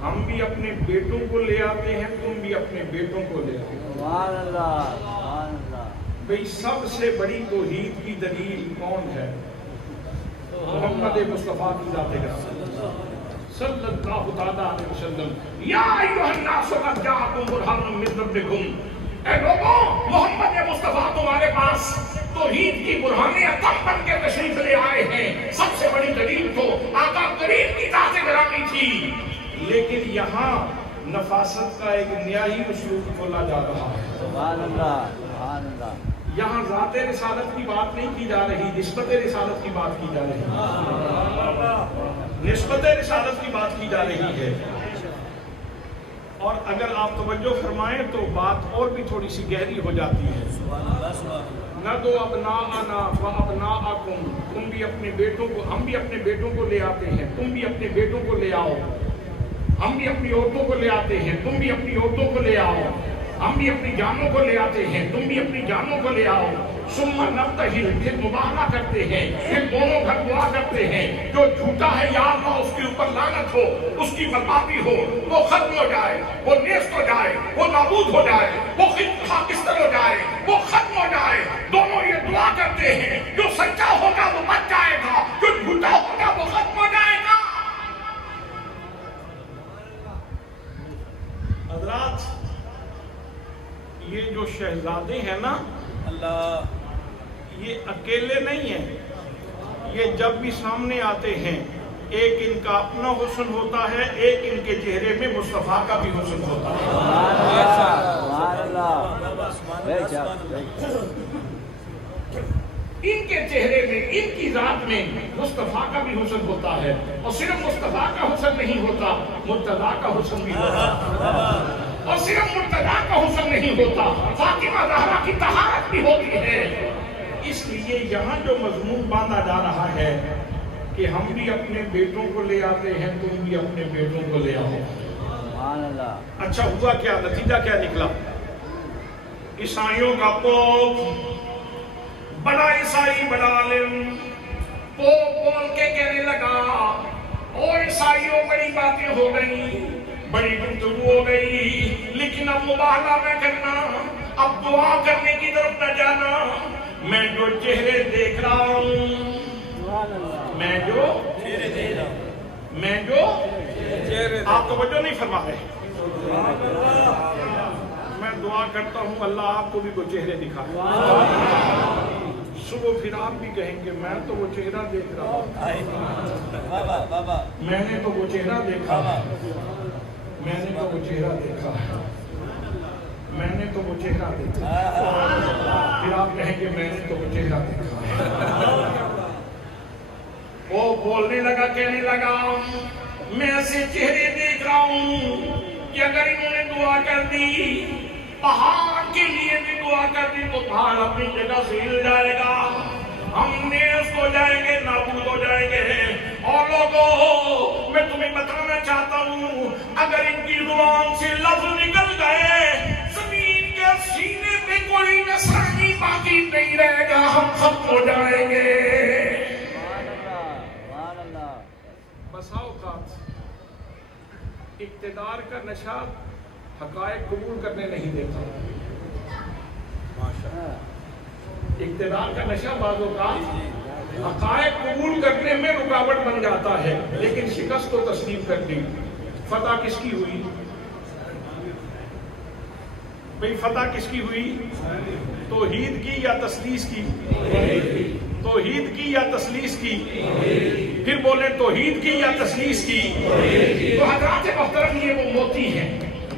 ہم بھی اپنے بیٹوں کو لے آتے ہیں، تم بھی اپنے بیٹوں کو لے آتے ہیں۔ سبحان اللہ، سبحان اللہ۔ بھئی سب سے بڑی توحید کی دلیل کون ہے؟ محمد مصطفیٰ کی ذات گرامی صلی اللہ علیہ وسلم۔ یا ایھا الناس قد جاءکم برہان من ربکم، اے لوگوں محمد مصطفیٰ تمہارے پاس توحید کی برہان عقل بن کے تشریف لے آئے ہیں۔ سب سے بڑی دلیل تو آقا کریم کی ذات گرامی تھی، لیکن یہاں نفاست کا ایک نیائی اسلوب کھولا جا رہا ہے۔ سبحان اللہ، سبحان اللہ۔ یہاں ذات رسالت کی بات نہیں کی جا رہی، نسبت رسالت کی بات کی جا رہی ہے، نسبت رسالت کی بات کی جا رہی ہے۔ اور اگر آپ توجہ فرمائیں تو بات اور بھی تھوڑی سی گہری ہو جاتی ہے۔ نہ دو ابناءنا و ابناءکم، تم بھی اپنے بیٹوں کو، ہم بھی اپنے بیٹوں کو لے آتے ہیں، تم بھی اپنے بیٹوں کو لے آؤ، ہم بھی اپنی عورتوں کو لے آتے ہیں، تم بھی اپنی عورتوں کو لے آؤ، ہم بھی اپنی جانوں کو لے آتے ہیں، تم بھی اپنی جانوں کو لے آؤ۔ ثم نبتہل، پھر مباہلہ کرتے ہیں، پھر دونوں گھر دعا کرتے ہیں، جو جھوٹا ہے یا اللہ اس کے اوپر لعنت ہو، اس کی بربادی ہو، وہ ختم ہو جائے، وہ نیست ہو جائے، وہ نابود ہو جائے، وہ خاکستر ہو جائے، وہ ختم ہو جائے۔ دونوں یہ دعا کرتے ہیں، جو سچا ہوگا وہ بچ جائے گا، جو جھوٹا ہوگا وہ ختم ہو جائے گا۔ حضرات یہ جو شہزادے ہیں نا اللہ، یہ اکیلے نہیں ہیں، یہ جب بھی سامنے آتے ہیں ایک ان کا اپنا حسن ہوتا ہے، ایک ان کے چہرے میں مصطفیٰ کا بھی حسن ہوتا ہے۔ ان کے چہرے میں، ان کی ذات میں مصطفیٰ کا بھی حسن ہوتا ہے، اور صرف مصطفیٰ کا حسن نہیں ہوتا، مرتضیٰ کا حسن بھی ہوتا ہے، اور صرف مرتضیٰ کا حسن نہیں ہوتا، فاطمہ زہرا کی طہارت بھی ہوتی ہے۔ اس لیے یہاں جو مضمون باندھا جا رہا ہے کہ ہم بھی اپنے بیٹوں کو لے آتے ہیں، تم بھی اپنے بیٹوں کو لے آؤ۔ اچھا ہوا کیا؟ نتیجہ کیا نکلا؟ عیسائیوں کا پوپ، بڑا عیسائی، بڑا عالم، پوپ بول کے کہنے لگا، او عیسائیوں بڑی باتیں ہو گئی، بڑی گفتگو ہو گئی، لیکن اب مباہلہ نہ کرنا، اب دعا کرنے کی طرف نہ جانا۔ میں جو چہرے دیکھ رہا ہوں، میں جو آپ توجہ نہیں فرما رہے، میں دعا کرتا ہوں اللہ آپ کو بھی وہ چہرے دکھائے۔ صبح پھر آپ بھی کہیں گے میں تو وہ چہرہ دیکھ رہا ہوں، میں نے تو وہ چہرہ دیکھا، میں نے تو وہ چہرہ دیکھا، میں نے تو وہ چہرہ دیکھا۔ پھر آپ کہیں گے میں نے تو وہ چہرہ دیکھا۔ وہ بولنے لگا، کہنے لگا میں ایسے چہرے دیکھ رہا ہوں کہ اگر انہوں نے دعا کر دی، پہاڑ کے لیے بھی دعا کر دی تو پہاڑ اپنی جگہ سے ہل جائے گا، ہم نیست ہو جائیں گے، نابود ہو جائیں گے، اور لوگوں میں تمہیں بتانا چاہتا ہوں اگر ان کی زبان سے لفظ نکل گئے زمین کے سینے پہ کوئی نصرانی باقی نہیں رہے گا، ہم ختم ہو جائیں گے۔ بسا اوقات اقتدار کا نشہ حقائق قبول کرنے نہیں دیتا، اقتدار کا نشہ بعض اوقات حقائق قبول کرنے میں رکاوٹ بن جاتا ہے، لیکن شکست تو تسلیم کر دی۔ فتح کس کی ہوئی بھئی؟ فتح کس کی ہوئی؟ توحید کی یا تسلیس کی؟ توحید کی یا تسلیس کی؟ پھر بولیں توحید کی یا تسلیس کی؟ تو حضرات محترم یہ وہ موتی ہیں،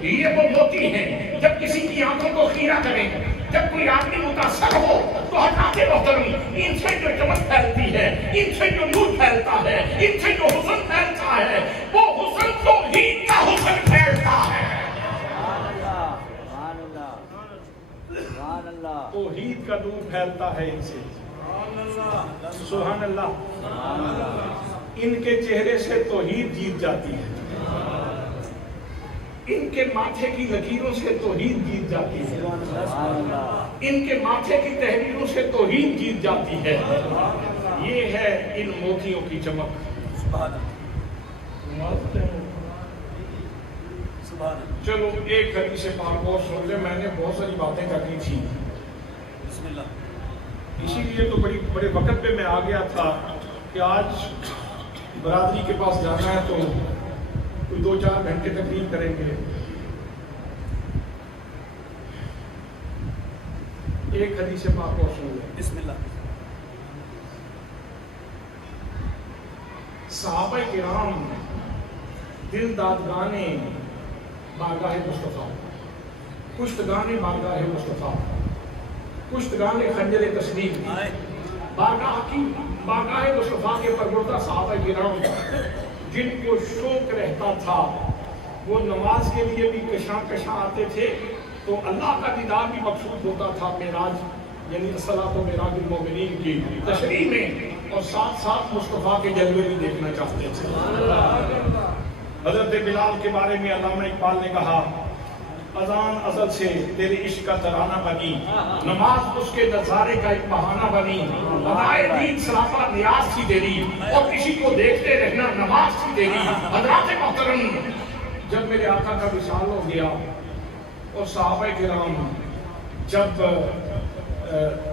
یہ وہ موتی ہیں جب کسی کی آنکھوں کو خیرہ کریں، جب کوئی آدمی متاثر ہو تو حضرات محترم ان سے جو چمک پھیلتی ہے، ان سے جو نور پھیلتا ہے، ان سے جو حسن پھیلتا ہے، وہ حسن توحید کا حسن پھیلتا ہے۔ توحید کا نور پھیلتا ہے ان سے، سبحان اللہ۔ ان کے چہرے سے توحید جیت جاتی ہے، ان کے ماتھے کی لکیروں سے توحید جیت جاتی ہے، ان کے ماتھے کی تحریروں سے توحید جیت جاتی ہے۔ یہ ہے ان موتیوں کی چمک۔ چلو ایک حدیث پاک اور سن لیں، میں نے بہت ساری باتیں کرنی تھی، اسی لیے تو بڑے وقت پہ میں آ گیا تھا کہ آج برادری کے پاس جانا ہے تو کوئی 2-4 گھنٹے تقریر کریں گے۔ ایک حدیث پاک اور سن لیں، بسم اللہ۔ صحابہ کرام دل دادگانے بارگاہ مصطفیٰ، کشتگانے بارگاہ مصطفیٰ، کشتگانے خنجر تسلیم، بارگاہ مصطفیٰ کے پروردہ صحابہ کرام جن کو شوق رہتا تھا وہ نماز کے لیے بھی کشاں آتے تھے، تو اللہ کا دیدار بھی مقصود ہوتا تھا معراج یعنی الصلاۃ و معراج المومنین کی تشریح میں، اور ساتھ ساتھ مصطفیٰ کے جلوے بھی دیکھنا چاہتے تھے۔ حضرت بلال کے بارے میں علامہ اقبال نے کہا اذان ازل سے تیرے عشق کا ترانہ بنی، نماز اس کے نظارے کا ایک بہانہ بنی، ادائے دین سراپا نیاز تھی تیری، اور کسی کو دیکھتے رہنا نماز تھی تیری۔ حضرات محترم جب میرے آقا کا وصال ہو گیا اور صحابہ کرام جب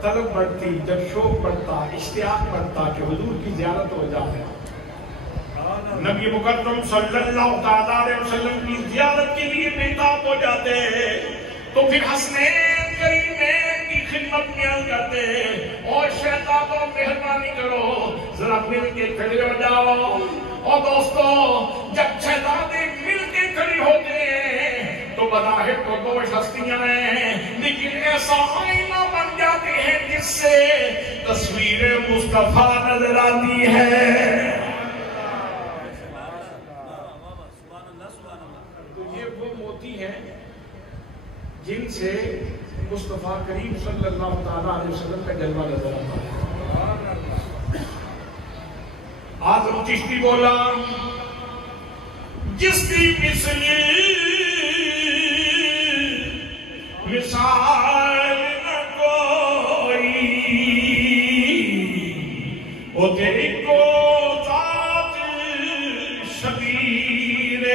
طلب بڑھتی، جب شوق بڑھتا، اشتیاق بڑھتا کہ حضور کی زیارت ہو جائے، نبی مکرم صلی اللہ علیہ وسلم کی زیارت کے لیے بیتاب ہو جاتے ہیں، تو پھر حسنین کریمین کی خدمت میں آ جاتے ہیں، اور شہزادوں مہربانی کرو ذرا مل کے کھڑے ہو جاؤ۔ اور دوستو جب شہزادے مل کے کھڑے ہوتے ہیں تو بظاہر تو دوش ہستیاں ہیں، لیکن ایسا آئینہ بن جاتے ہیں جس سے تصویر مصطفیٰ نظر آتی ہے۔ جن سے مصطفیٰ کریم صلی اللہ علیہ وسلم کا جلوہ نظر آتا ہے۔ آدم چشتی بولا جس کی مثال نہ کوئی، وہ تیری کو ذات شبیر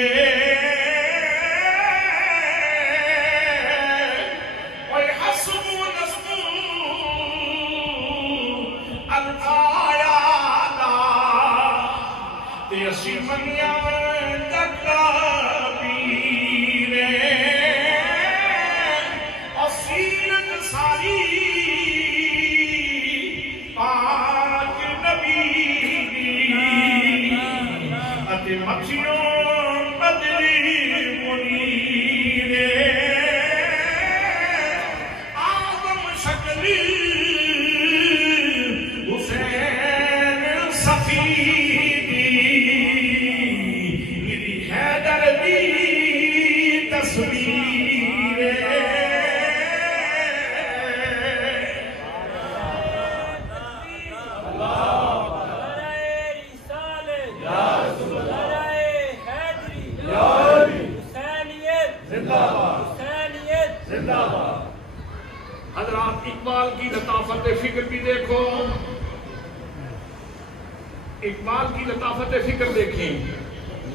ساری پاک نبی زندہ باد، حسینیت زندہ باد۔ حضرات اقبال کی لطافت فکر بھی دیکھو، اقبال کی لطافت فکر دیکھیں،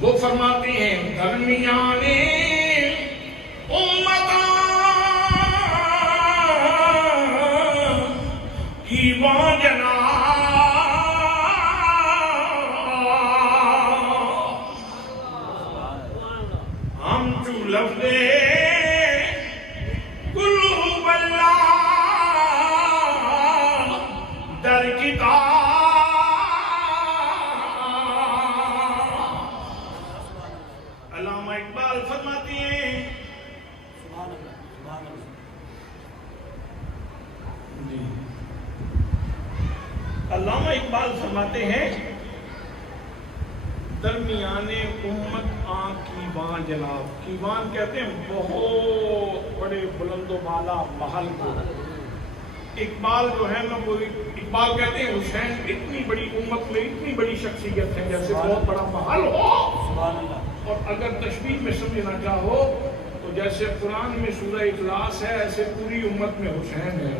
وہ فرماتے ہیں درمیان امتاں کی واجنا ہم جو لفظ قلوب اللہ در کتاب علامہ اقبال فرماتے ہیں علامہ اقبال فرماتے ہیں درمیان امت آن کیوان جناب، کیوان کہتے ہیں بہت بڑے بلند و بالا محل کو۔ اقبال جو ہے نا وہ اقبال کہتے ہیں حسین اتنی بڑی امت میں اتنی بڑی شخصیت ہے جیسے بہت بڑا محل ہو، اور اگر تشبیہ میں سمجھنا چاہو تو جیسے قرآن میں سورہ اخلاص ہے ایسے پوری امت میں حسین ہے۔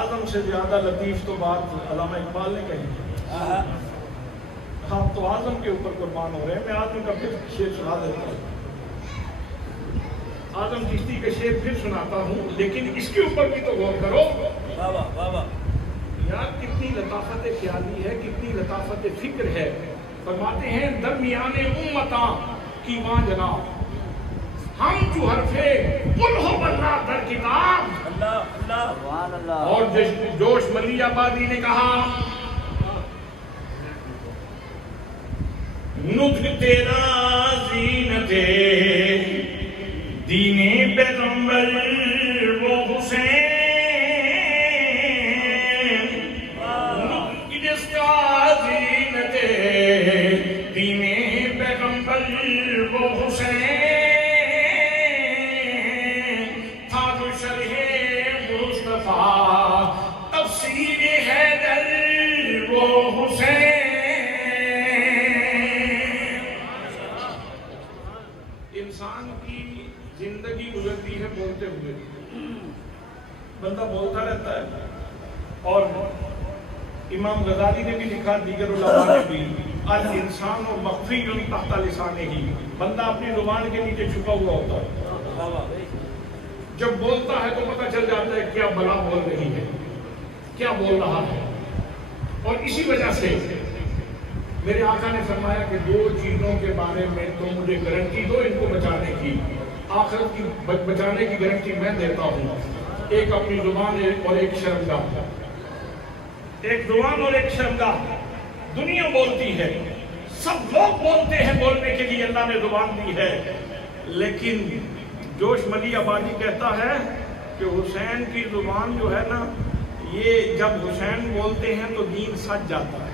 آدم سے زیادہ لطیف تو بات علامہ اقبال نے کہی۔ ہم تو آدم کے اوپر قربان ہو رہے ہیں۔ میں آدم کا پھر شعر سنا دیتا ہوں، آدم چشتی کا شعر پھر سناتا ہوں، لیکن اس کے اوپر بھی تو غور کرو یار، کتنی لطافت خیالی ہے، کتنی لطافت فکر ہے۔ فرماتے ہیں درمیان امتاں کی ماں جناب ہم جو حرفے قل ہو بلّہ در کتاب۔ اور جوش ملی آبادی نے کہا نطق تیرا زینت دین پیغمبر وہ حسین، نطق جس کا زینت دین پیغمبر وہ حسین، تھا جو شرح مصطفیٰ تفسیر حیدر وہ حسین۔ انسان کی زندگی گزرتی ہے بولتے ہوئے، بندہ بولتا رہتا ہے، اور امام غزالی نے بھی لکھا، دیگر علماء نے بھی، الانسان مخفی تحت لسانہ، بندہ اپنی زبان کے نیچے چھپا ہوا ہوتا ہے، جب بولتا ہے تو پتہ چل جاتا ہے کیا بلا بول رہی ہے، کیا بول رہا ہے۔ اور اسی وجہ سے میرے آقا نے فرمایا کہ دو چیزوں کے بارے میں تو مجھے گارنٹی دو ان کو بچانے کی، آخرت کی بچانے کی گارنٹی میں دیتا ہوں، ایک اپنی زبان اور ایک شرمگاہ، ایک زبان اور ایک شرمگاہ۔ دنیا بولتی ہے، سب لوگ بولتے ہیں، بولنے کے لیے اللہ نے زبان دی ہے، لیکن جوش ملی آبادی کہتا ہے کہ حسین کی زبان جو ہے نا، یہ جب حسین بولتے ہیں تو دین سج جاتا ہے،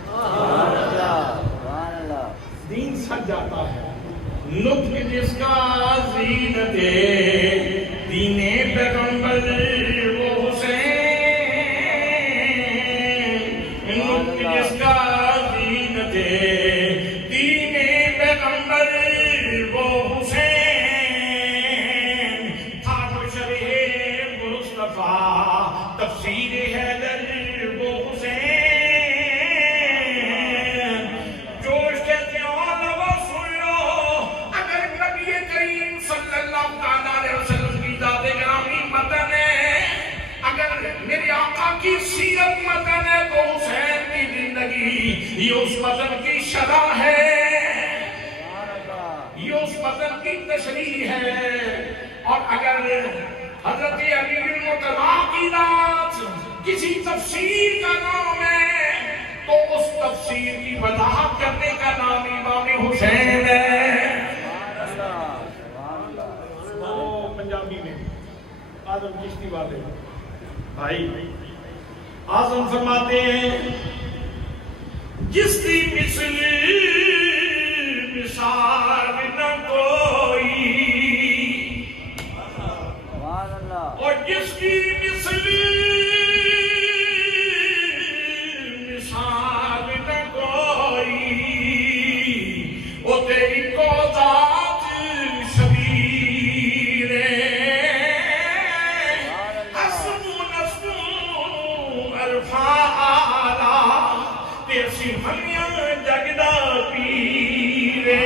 دین سج جاتا ہے۔ نطق جس کا زینت دین پیغمبر وہ حسین، نطق جس کا زینت دین پیغمبر وہ حسین، تھا جو شرح مصطفیٰ تفسیر حیدر وہ حسین۔ جوش کہتے ہیں علماء سن لو، اگر نبی کریم صلی اللہ علیہ وسلم کی ذات گرامی متن ہے، اگر میرے آقا کی سیرت متن ہے تو حسین کی زندگی یہ اس متن کی شرح ہے، یہ اس متن کی تشریح ہے۔ اور اگر حضرت علی المرتضیٰ کی ذات کسی تفسیر کا نام ہے تو اس تفسیر کی وضاحت کرنے کا نام امام حسین ہے۔ وہ پنجابی میں آدم چشتی والے بھائی آزم فرماتے ہیں جس کی مثال نہ کوئی، اور جس کی مثال نہ کوئی، وہ تیری کو ذات شبیر حسب نسب الفالا تیسی ہمیاں جگدہ پیرے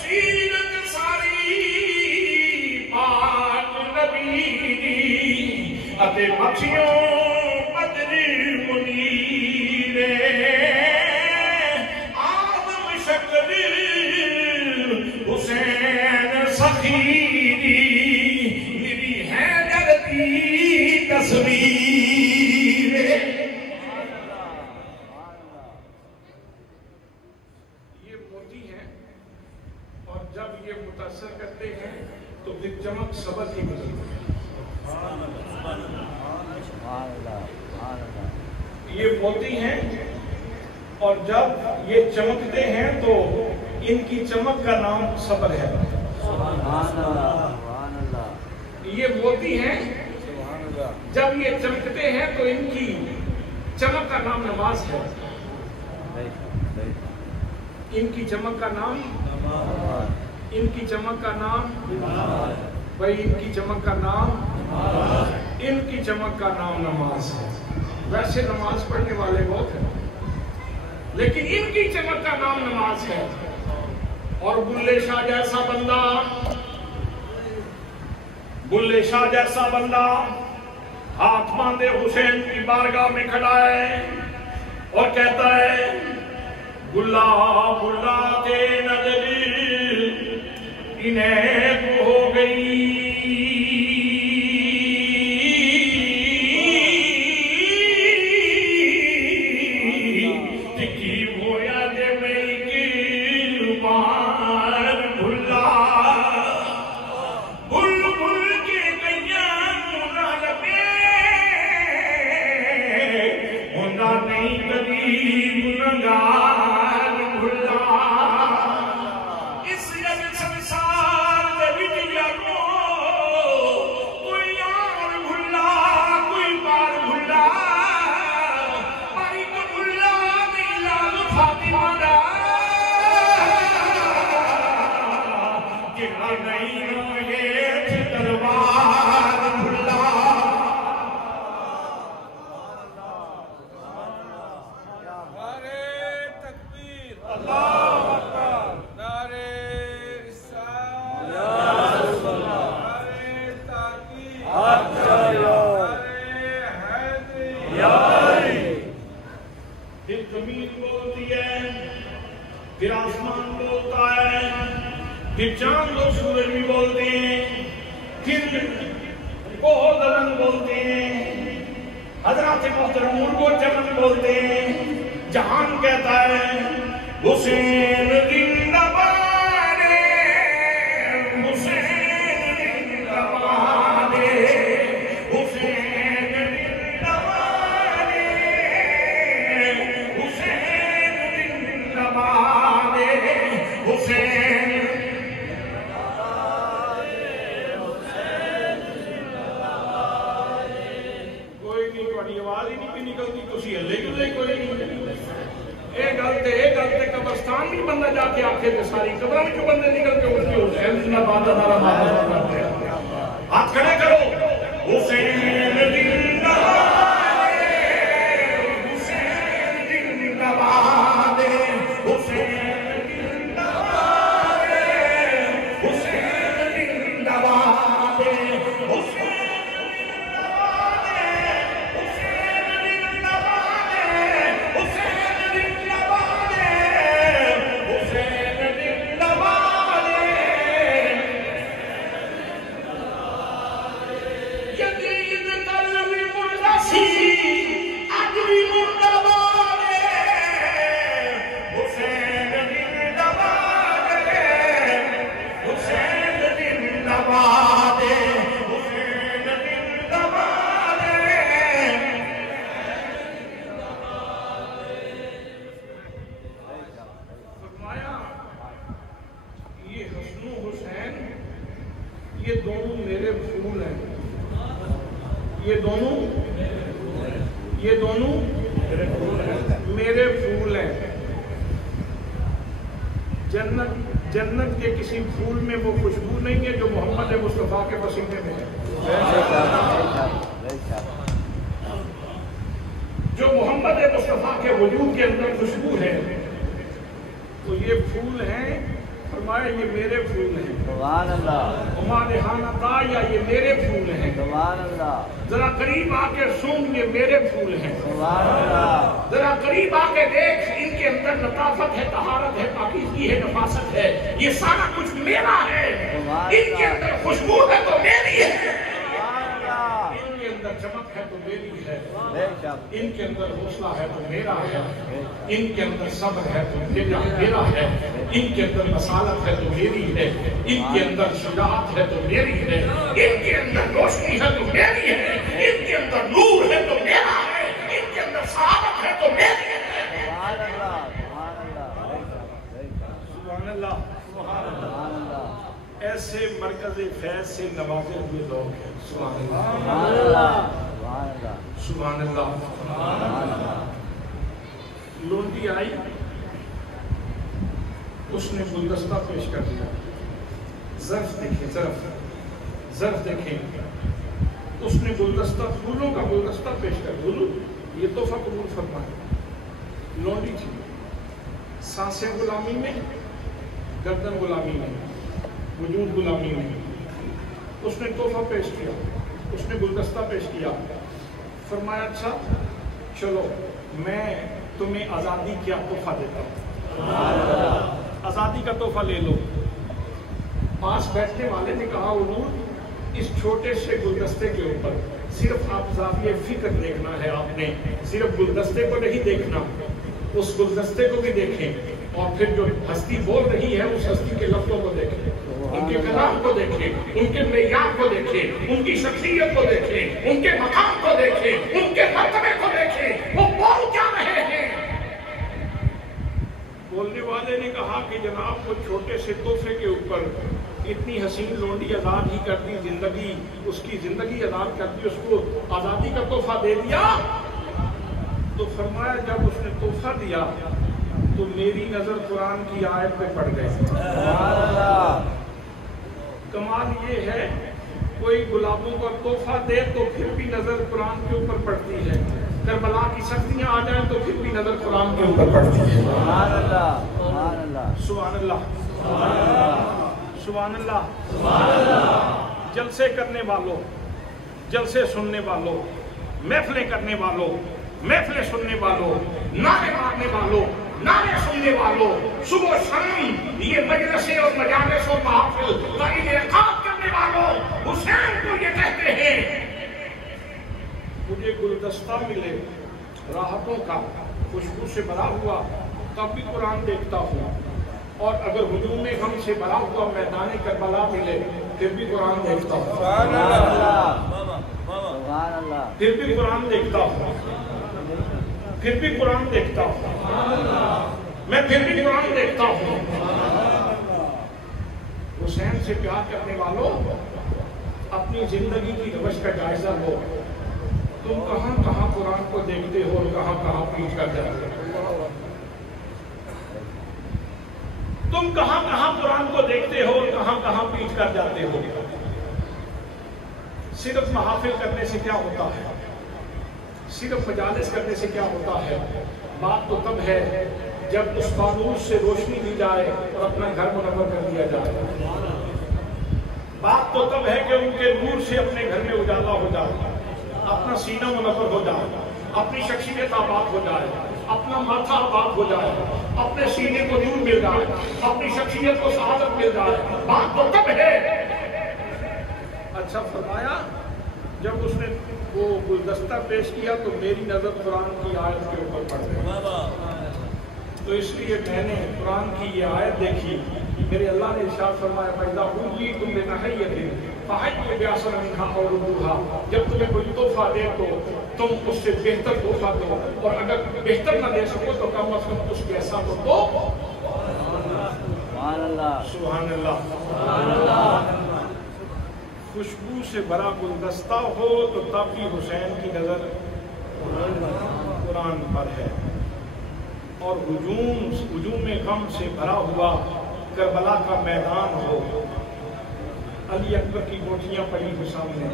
سیرت ساری پاک نبی اتے مچھیوں بدر منیر آدم شکل حسین سخیری میری حیدر کی تصویر یہ موتی ہیں اور جب یہ متاثر کرتے ہیں تو پھر چمک سبق ہی بدلتی ہے یہ موتی ہیں اور جب یہ چمکتے ہیں تو ان کی چمک کا نام صبر ہے یہ موتی ہیں جب یہ چمکتے ہیں تو ان کی چمک کا نام نماز ہے ان کی چمک کا نام ان کی چمک کا نام بھائی ان کی چمک کا نام ان کی چمک کا نام نماز ہے ویسے نماز پڑھنے والے بہت ہیں لیکن ان کی چمک کا نام نماز ہے اور بلے شاہ جیسا بندہ ہاتھ باندھے حسین کی بارگاہ میں کھڑا ہے اور کہتا ہے بلا بلا کے نظر انہیں ہو گئی پھر آسمان بولتا ہے پھر چاند اور سورج بھی بولتے ہیں پھر بہت دلن بولتے ہیں حضرات محترم مرغو چمن بولتے ہیں جہان کہتا ہے حسین زندہ باد حسین زندہ باد حسین زندہ باد حسین زندہ باد حسین قبرستان بھی بندہ جا کے آکھے تو ساری قبرہ میں جو بندے نکل کے اٹھتے حسین زندہ باد ہمارا بابا کرتے ہیں ہاتھ کھڑے کرو حسین زندہ باد حسین زندہ باد حسین زندہ باد حسین زندہ باد حسین یہ دونوں میرے پھول ہیں یہ دونوں میرے پھول ہیں جنت کے کسی پھول میں وہ خوشبو نہیں ہے جو محمد مصطفیٰ کے پسینے میں ہے. جو محمد مصطفیٰ کے وجود کے اندر خوشبو ہے تو یہ پھول ہیں. فرمایا یہ میرے پھول ہیں. سبحان اللہ. یا یہ میرے پھول ہیں. سبحان اللہ. ذرا قریب آ کے سن یہ میرے پھول ہیں. سبحان اللہ. ذرا قریب آ کے دیکھ ان کے اندر لطافت ہے, طہارت ہے, پاکیزگی ہے, نفاست ہے. یہ سارا کچھ میرا ہے. ان کے اندر خوشبو ہے تو میری ہے. ان کے اندر چمک ہے تو میری ہے. ان کے اندر حوصلہ ہے تو میرا ہے. ان کے اندر صبر ہے تو میرا ہے. ان کے اندر مسالت ہے تو میری ہے. ان کے اندر شجاعت ہے تو میری ہے. ان کے اندر روشنی ہے تو میری ہے. ان کے اندر نور ہے تو میرا ہے. ان کے اندر سعادت ہے تو میری ہے. سبحان اللہ. سبحان اللہ. ایسے مرکز فیض سے نوازے ہوئے لوگ ہیں. سبحان اللہ. سبحان اللہ. لونڈی آئی, اس نے گلدستہ پیش کر دیا. ظرف دیکھیں, ظرف دیکھیں. اس نے گلدستہ, پھولوں کا گلدستہ پیش کر دیا. یہ تحفہ قبول فرمائے. لونڈی تھی, سانسیں غلامی میں, گردن غلامی میں, وجود غلامی میں. اس نے تحفہ پیش کیا, اس نے گلدستہ پیش کیا. فرمایا اچھا چلو میں تمہیں آزادی کیا تحفہ دیتا ہوں. آزادی کا تحفہ لے لو. پاس بیٹھنے والے نے کہا حضور اس چھوٹے سے گلدستے کے اوپر صرف آپ زاویہ فکر دیکھنا ہے. آپ نے صرف گلدستے کو نہیں دیکھنا, اس گلدستے کو بھی دیکھیں اور پھر جو ہستی بول رہی ہے اس ہستی کے لفظوں کو دیکھیں, ان کے کلام کو دیکھیں, ان کے معیار کو دیکھیں, ان کی شخصیت کو دیکھیں, ان کے مقام کو دیکھیں, ان کے مرتبے کو دیکھیں. وہ بول کیا رہے ہیں؟ بولنے والے نے کہا کہ جناب وہ چھوٹے سے تحفے کے اوپر اتنی حسین لونڈی آزاد ہی کر دی, زندگی اس کی زندگی آزاد کر دی, اس کو آزادی کا تحفہ دے دیا. تو فرمایا جب اس نے تحفہ دیا تو میری نظر قرآن کی آیت پہ پڑ گئی. کمال یہ ہے کوئی گلابوں کا تحفہ دے تو پھر بھی نظر قرآن کے اوپر پڑتی ہے. کربلا کی سختیاں آ جائیں تو پھر بھی نظر قرآن کے اوپر پڑتی ہے. سبحان اللہ. سبحان اللہ. سبحان اللہ. جلسے کرنے والوں, جلسے سننے والوں, محفلیں کرنے والوں, محفلیں سننے والوں, نعرے مارنے والوں, نعرے سننے والوں, صبح و شام یہ مجلسیں اور مجالس اور محافل کا انعقاد کرنے والوں حسین کو یہ کہتے ہیں مجھے گلدستہ ملے راحتوں کا, خوشبو سے بھرا ہوا, تب بھی قرآن دیکھتا ہوں. اور اگر ہجوم غم سے بھرا ہوا میدان کربلا ملے پھر بھی قرآن دیکھتا ہوں. پھر بھی قرآن دیکھتا ہوں. پھر بھی قرآن دیکھتا ہوں. میں پھر بھی قرآن دیکھتا ہوں. حسین سے پیار کرنے والوں اپنی زندگی کی روش کا جائزہ لو. تم کہاں کہاں قرآن کو دیکھتے ہو اور کہاں کہاں پیچھ کر جاتے ہو. تم کہاں کہاں قرآن کو دیکھتے ہو اور کہاں کہاں پیچھ کر جاتے ہو. صرف محافل کرنے سے کیا ہوتا ہے, صرف مجالس کرنے سے کیا ہوتا ہے. بات تو تب ہے جب اس فانوس سے روشنی دی جائے اور اپنا گھر منور کر دیا جائے. بات تو تب ہے کہ ان کے نور سے اپنے گھر میں اجالا ہو جائے, اپنا سینہ منور ہو جائے, اپنی شخصیت آباد ہو جائے, اپنا ماتھا آباد ہو جائے, اپنے سینے کو نور مل جائے, اپنی شخصیت کو سعادت مل جائے. بات تو تب ہے. اچھا فرمایا جب اس نے وہ گلدستہ پیش کیا تو میری نظر قرآن کی آیت کے اوپر پڑ گئی. تو اس لیے میں نے قرآن کی یہ آیت دیکھی. میرے اللہ نے ارشاد فرمایا پیدا ہوئی تم نے نہیت فحج بیاسر منہا اور روحا. جب تمہیں کوئی تحفہ دے تو تم اس سے بہتر تحفہ دو, اور اگر بہتر نہ دے سکو تو کم از کم اس جیسا تو دو. سبحان اللہ. سبحان اللہ. خوشبو سے بھرا گلدستہ ہو تو تب بھی حسین کی نظر قرآن پر ہے. اور ہجوم غم سے بھرا ہوا کربلا کا میدان ہو، علی اکبر کی کوٹھیاں پڑی ہو سامنے،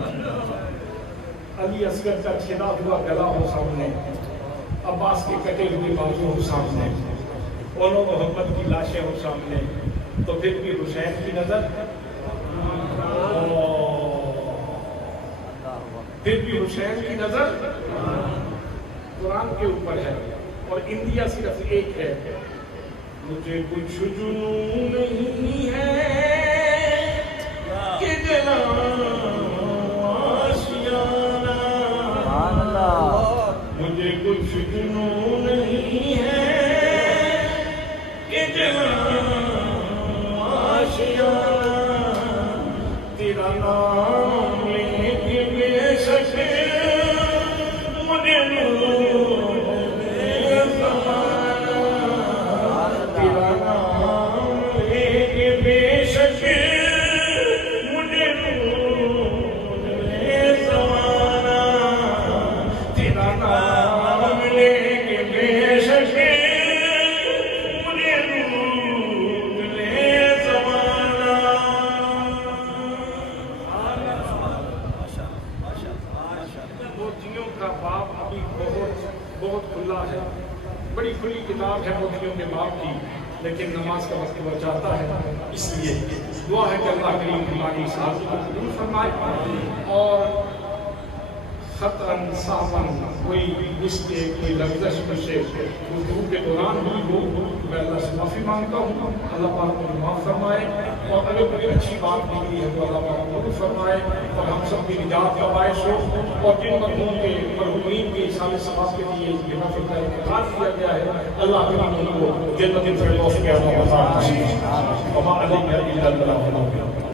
علی اصغر کا چھدا ہوا گلا ہو سامنے، عباس کے کٹے ہوئے بازو ہو سامنے، اولو محمد کی لاشیں ہو سامنے، تو پھر بھی حسین کی نظر، پھر بھی حسین کی نظر قرآن کے اوپر ہے، اور انڈیا صرف ایک ہے، مجھے کچھ جنون نہیں ہے کہ مجھے کچھ جنون نہیں ہے کہ آشیانہ تیرا نام لے کے بے شک مجھے نور دے زمانہ، تیرا نام لے کے بے شک مجھے نور دے زمانہ، تیرا نام لے کے بے شک مجھے نور دے زمانہ۔ موتیوں کا باب ابھی بہت کھلا ہے، بڑی کھلی کتاب ہے موتیوں کے باب کی، لیکن نماز کا وقت بچ جاتا ہے، اس لیے دعا ہے کہ اللہ کریم ہماری ساتھ کو قبول فرمائے، اور خطاً صاحباً کوئی مسٹیک کوئی لفظ سے گفتگو کے دوران ہوئی ہو، میں اللہ سے معافی مانگتا ہوں، اللہ پاک کو معاف فرمائے، اور اگر کوئی اچھی بات نکلی ہے تو اللہ پاک کو قبول فرمائے، اور ہم سب کی نجات کا باعث ہو، اور جن مردوں کے مرحومین کے اصحاب ثواب کے لیے یہ نفل کا انتخاب کیا گیا ہے، اللہ کریم ان کو جنت الفردوس کے اعلیٰ مقام نصیب، وما علینا الا البلاغ۔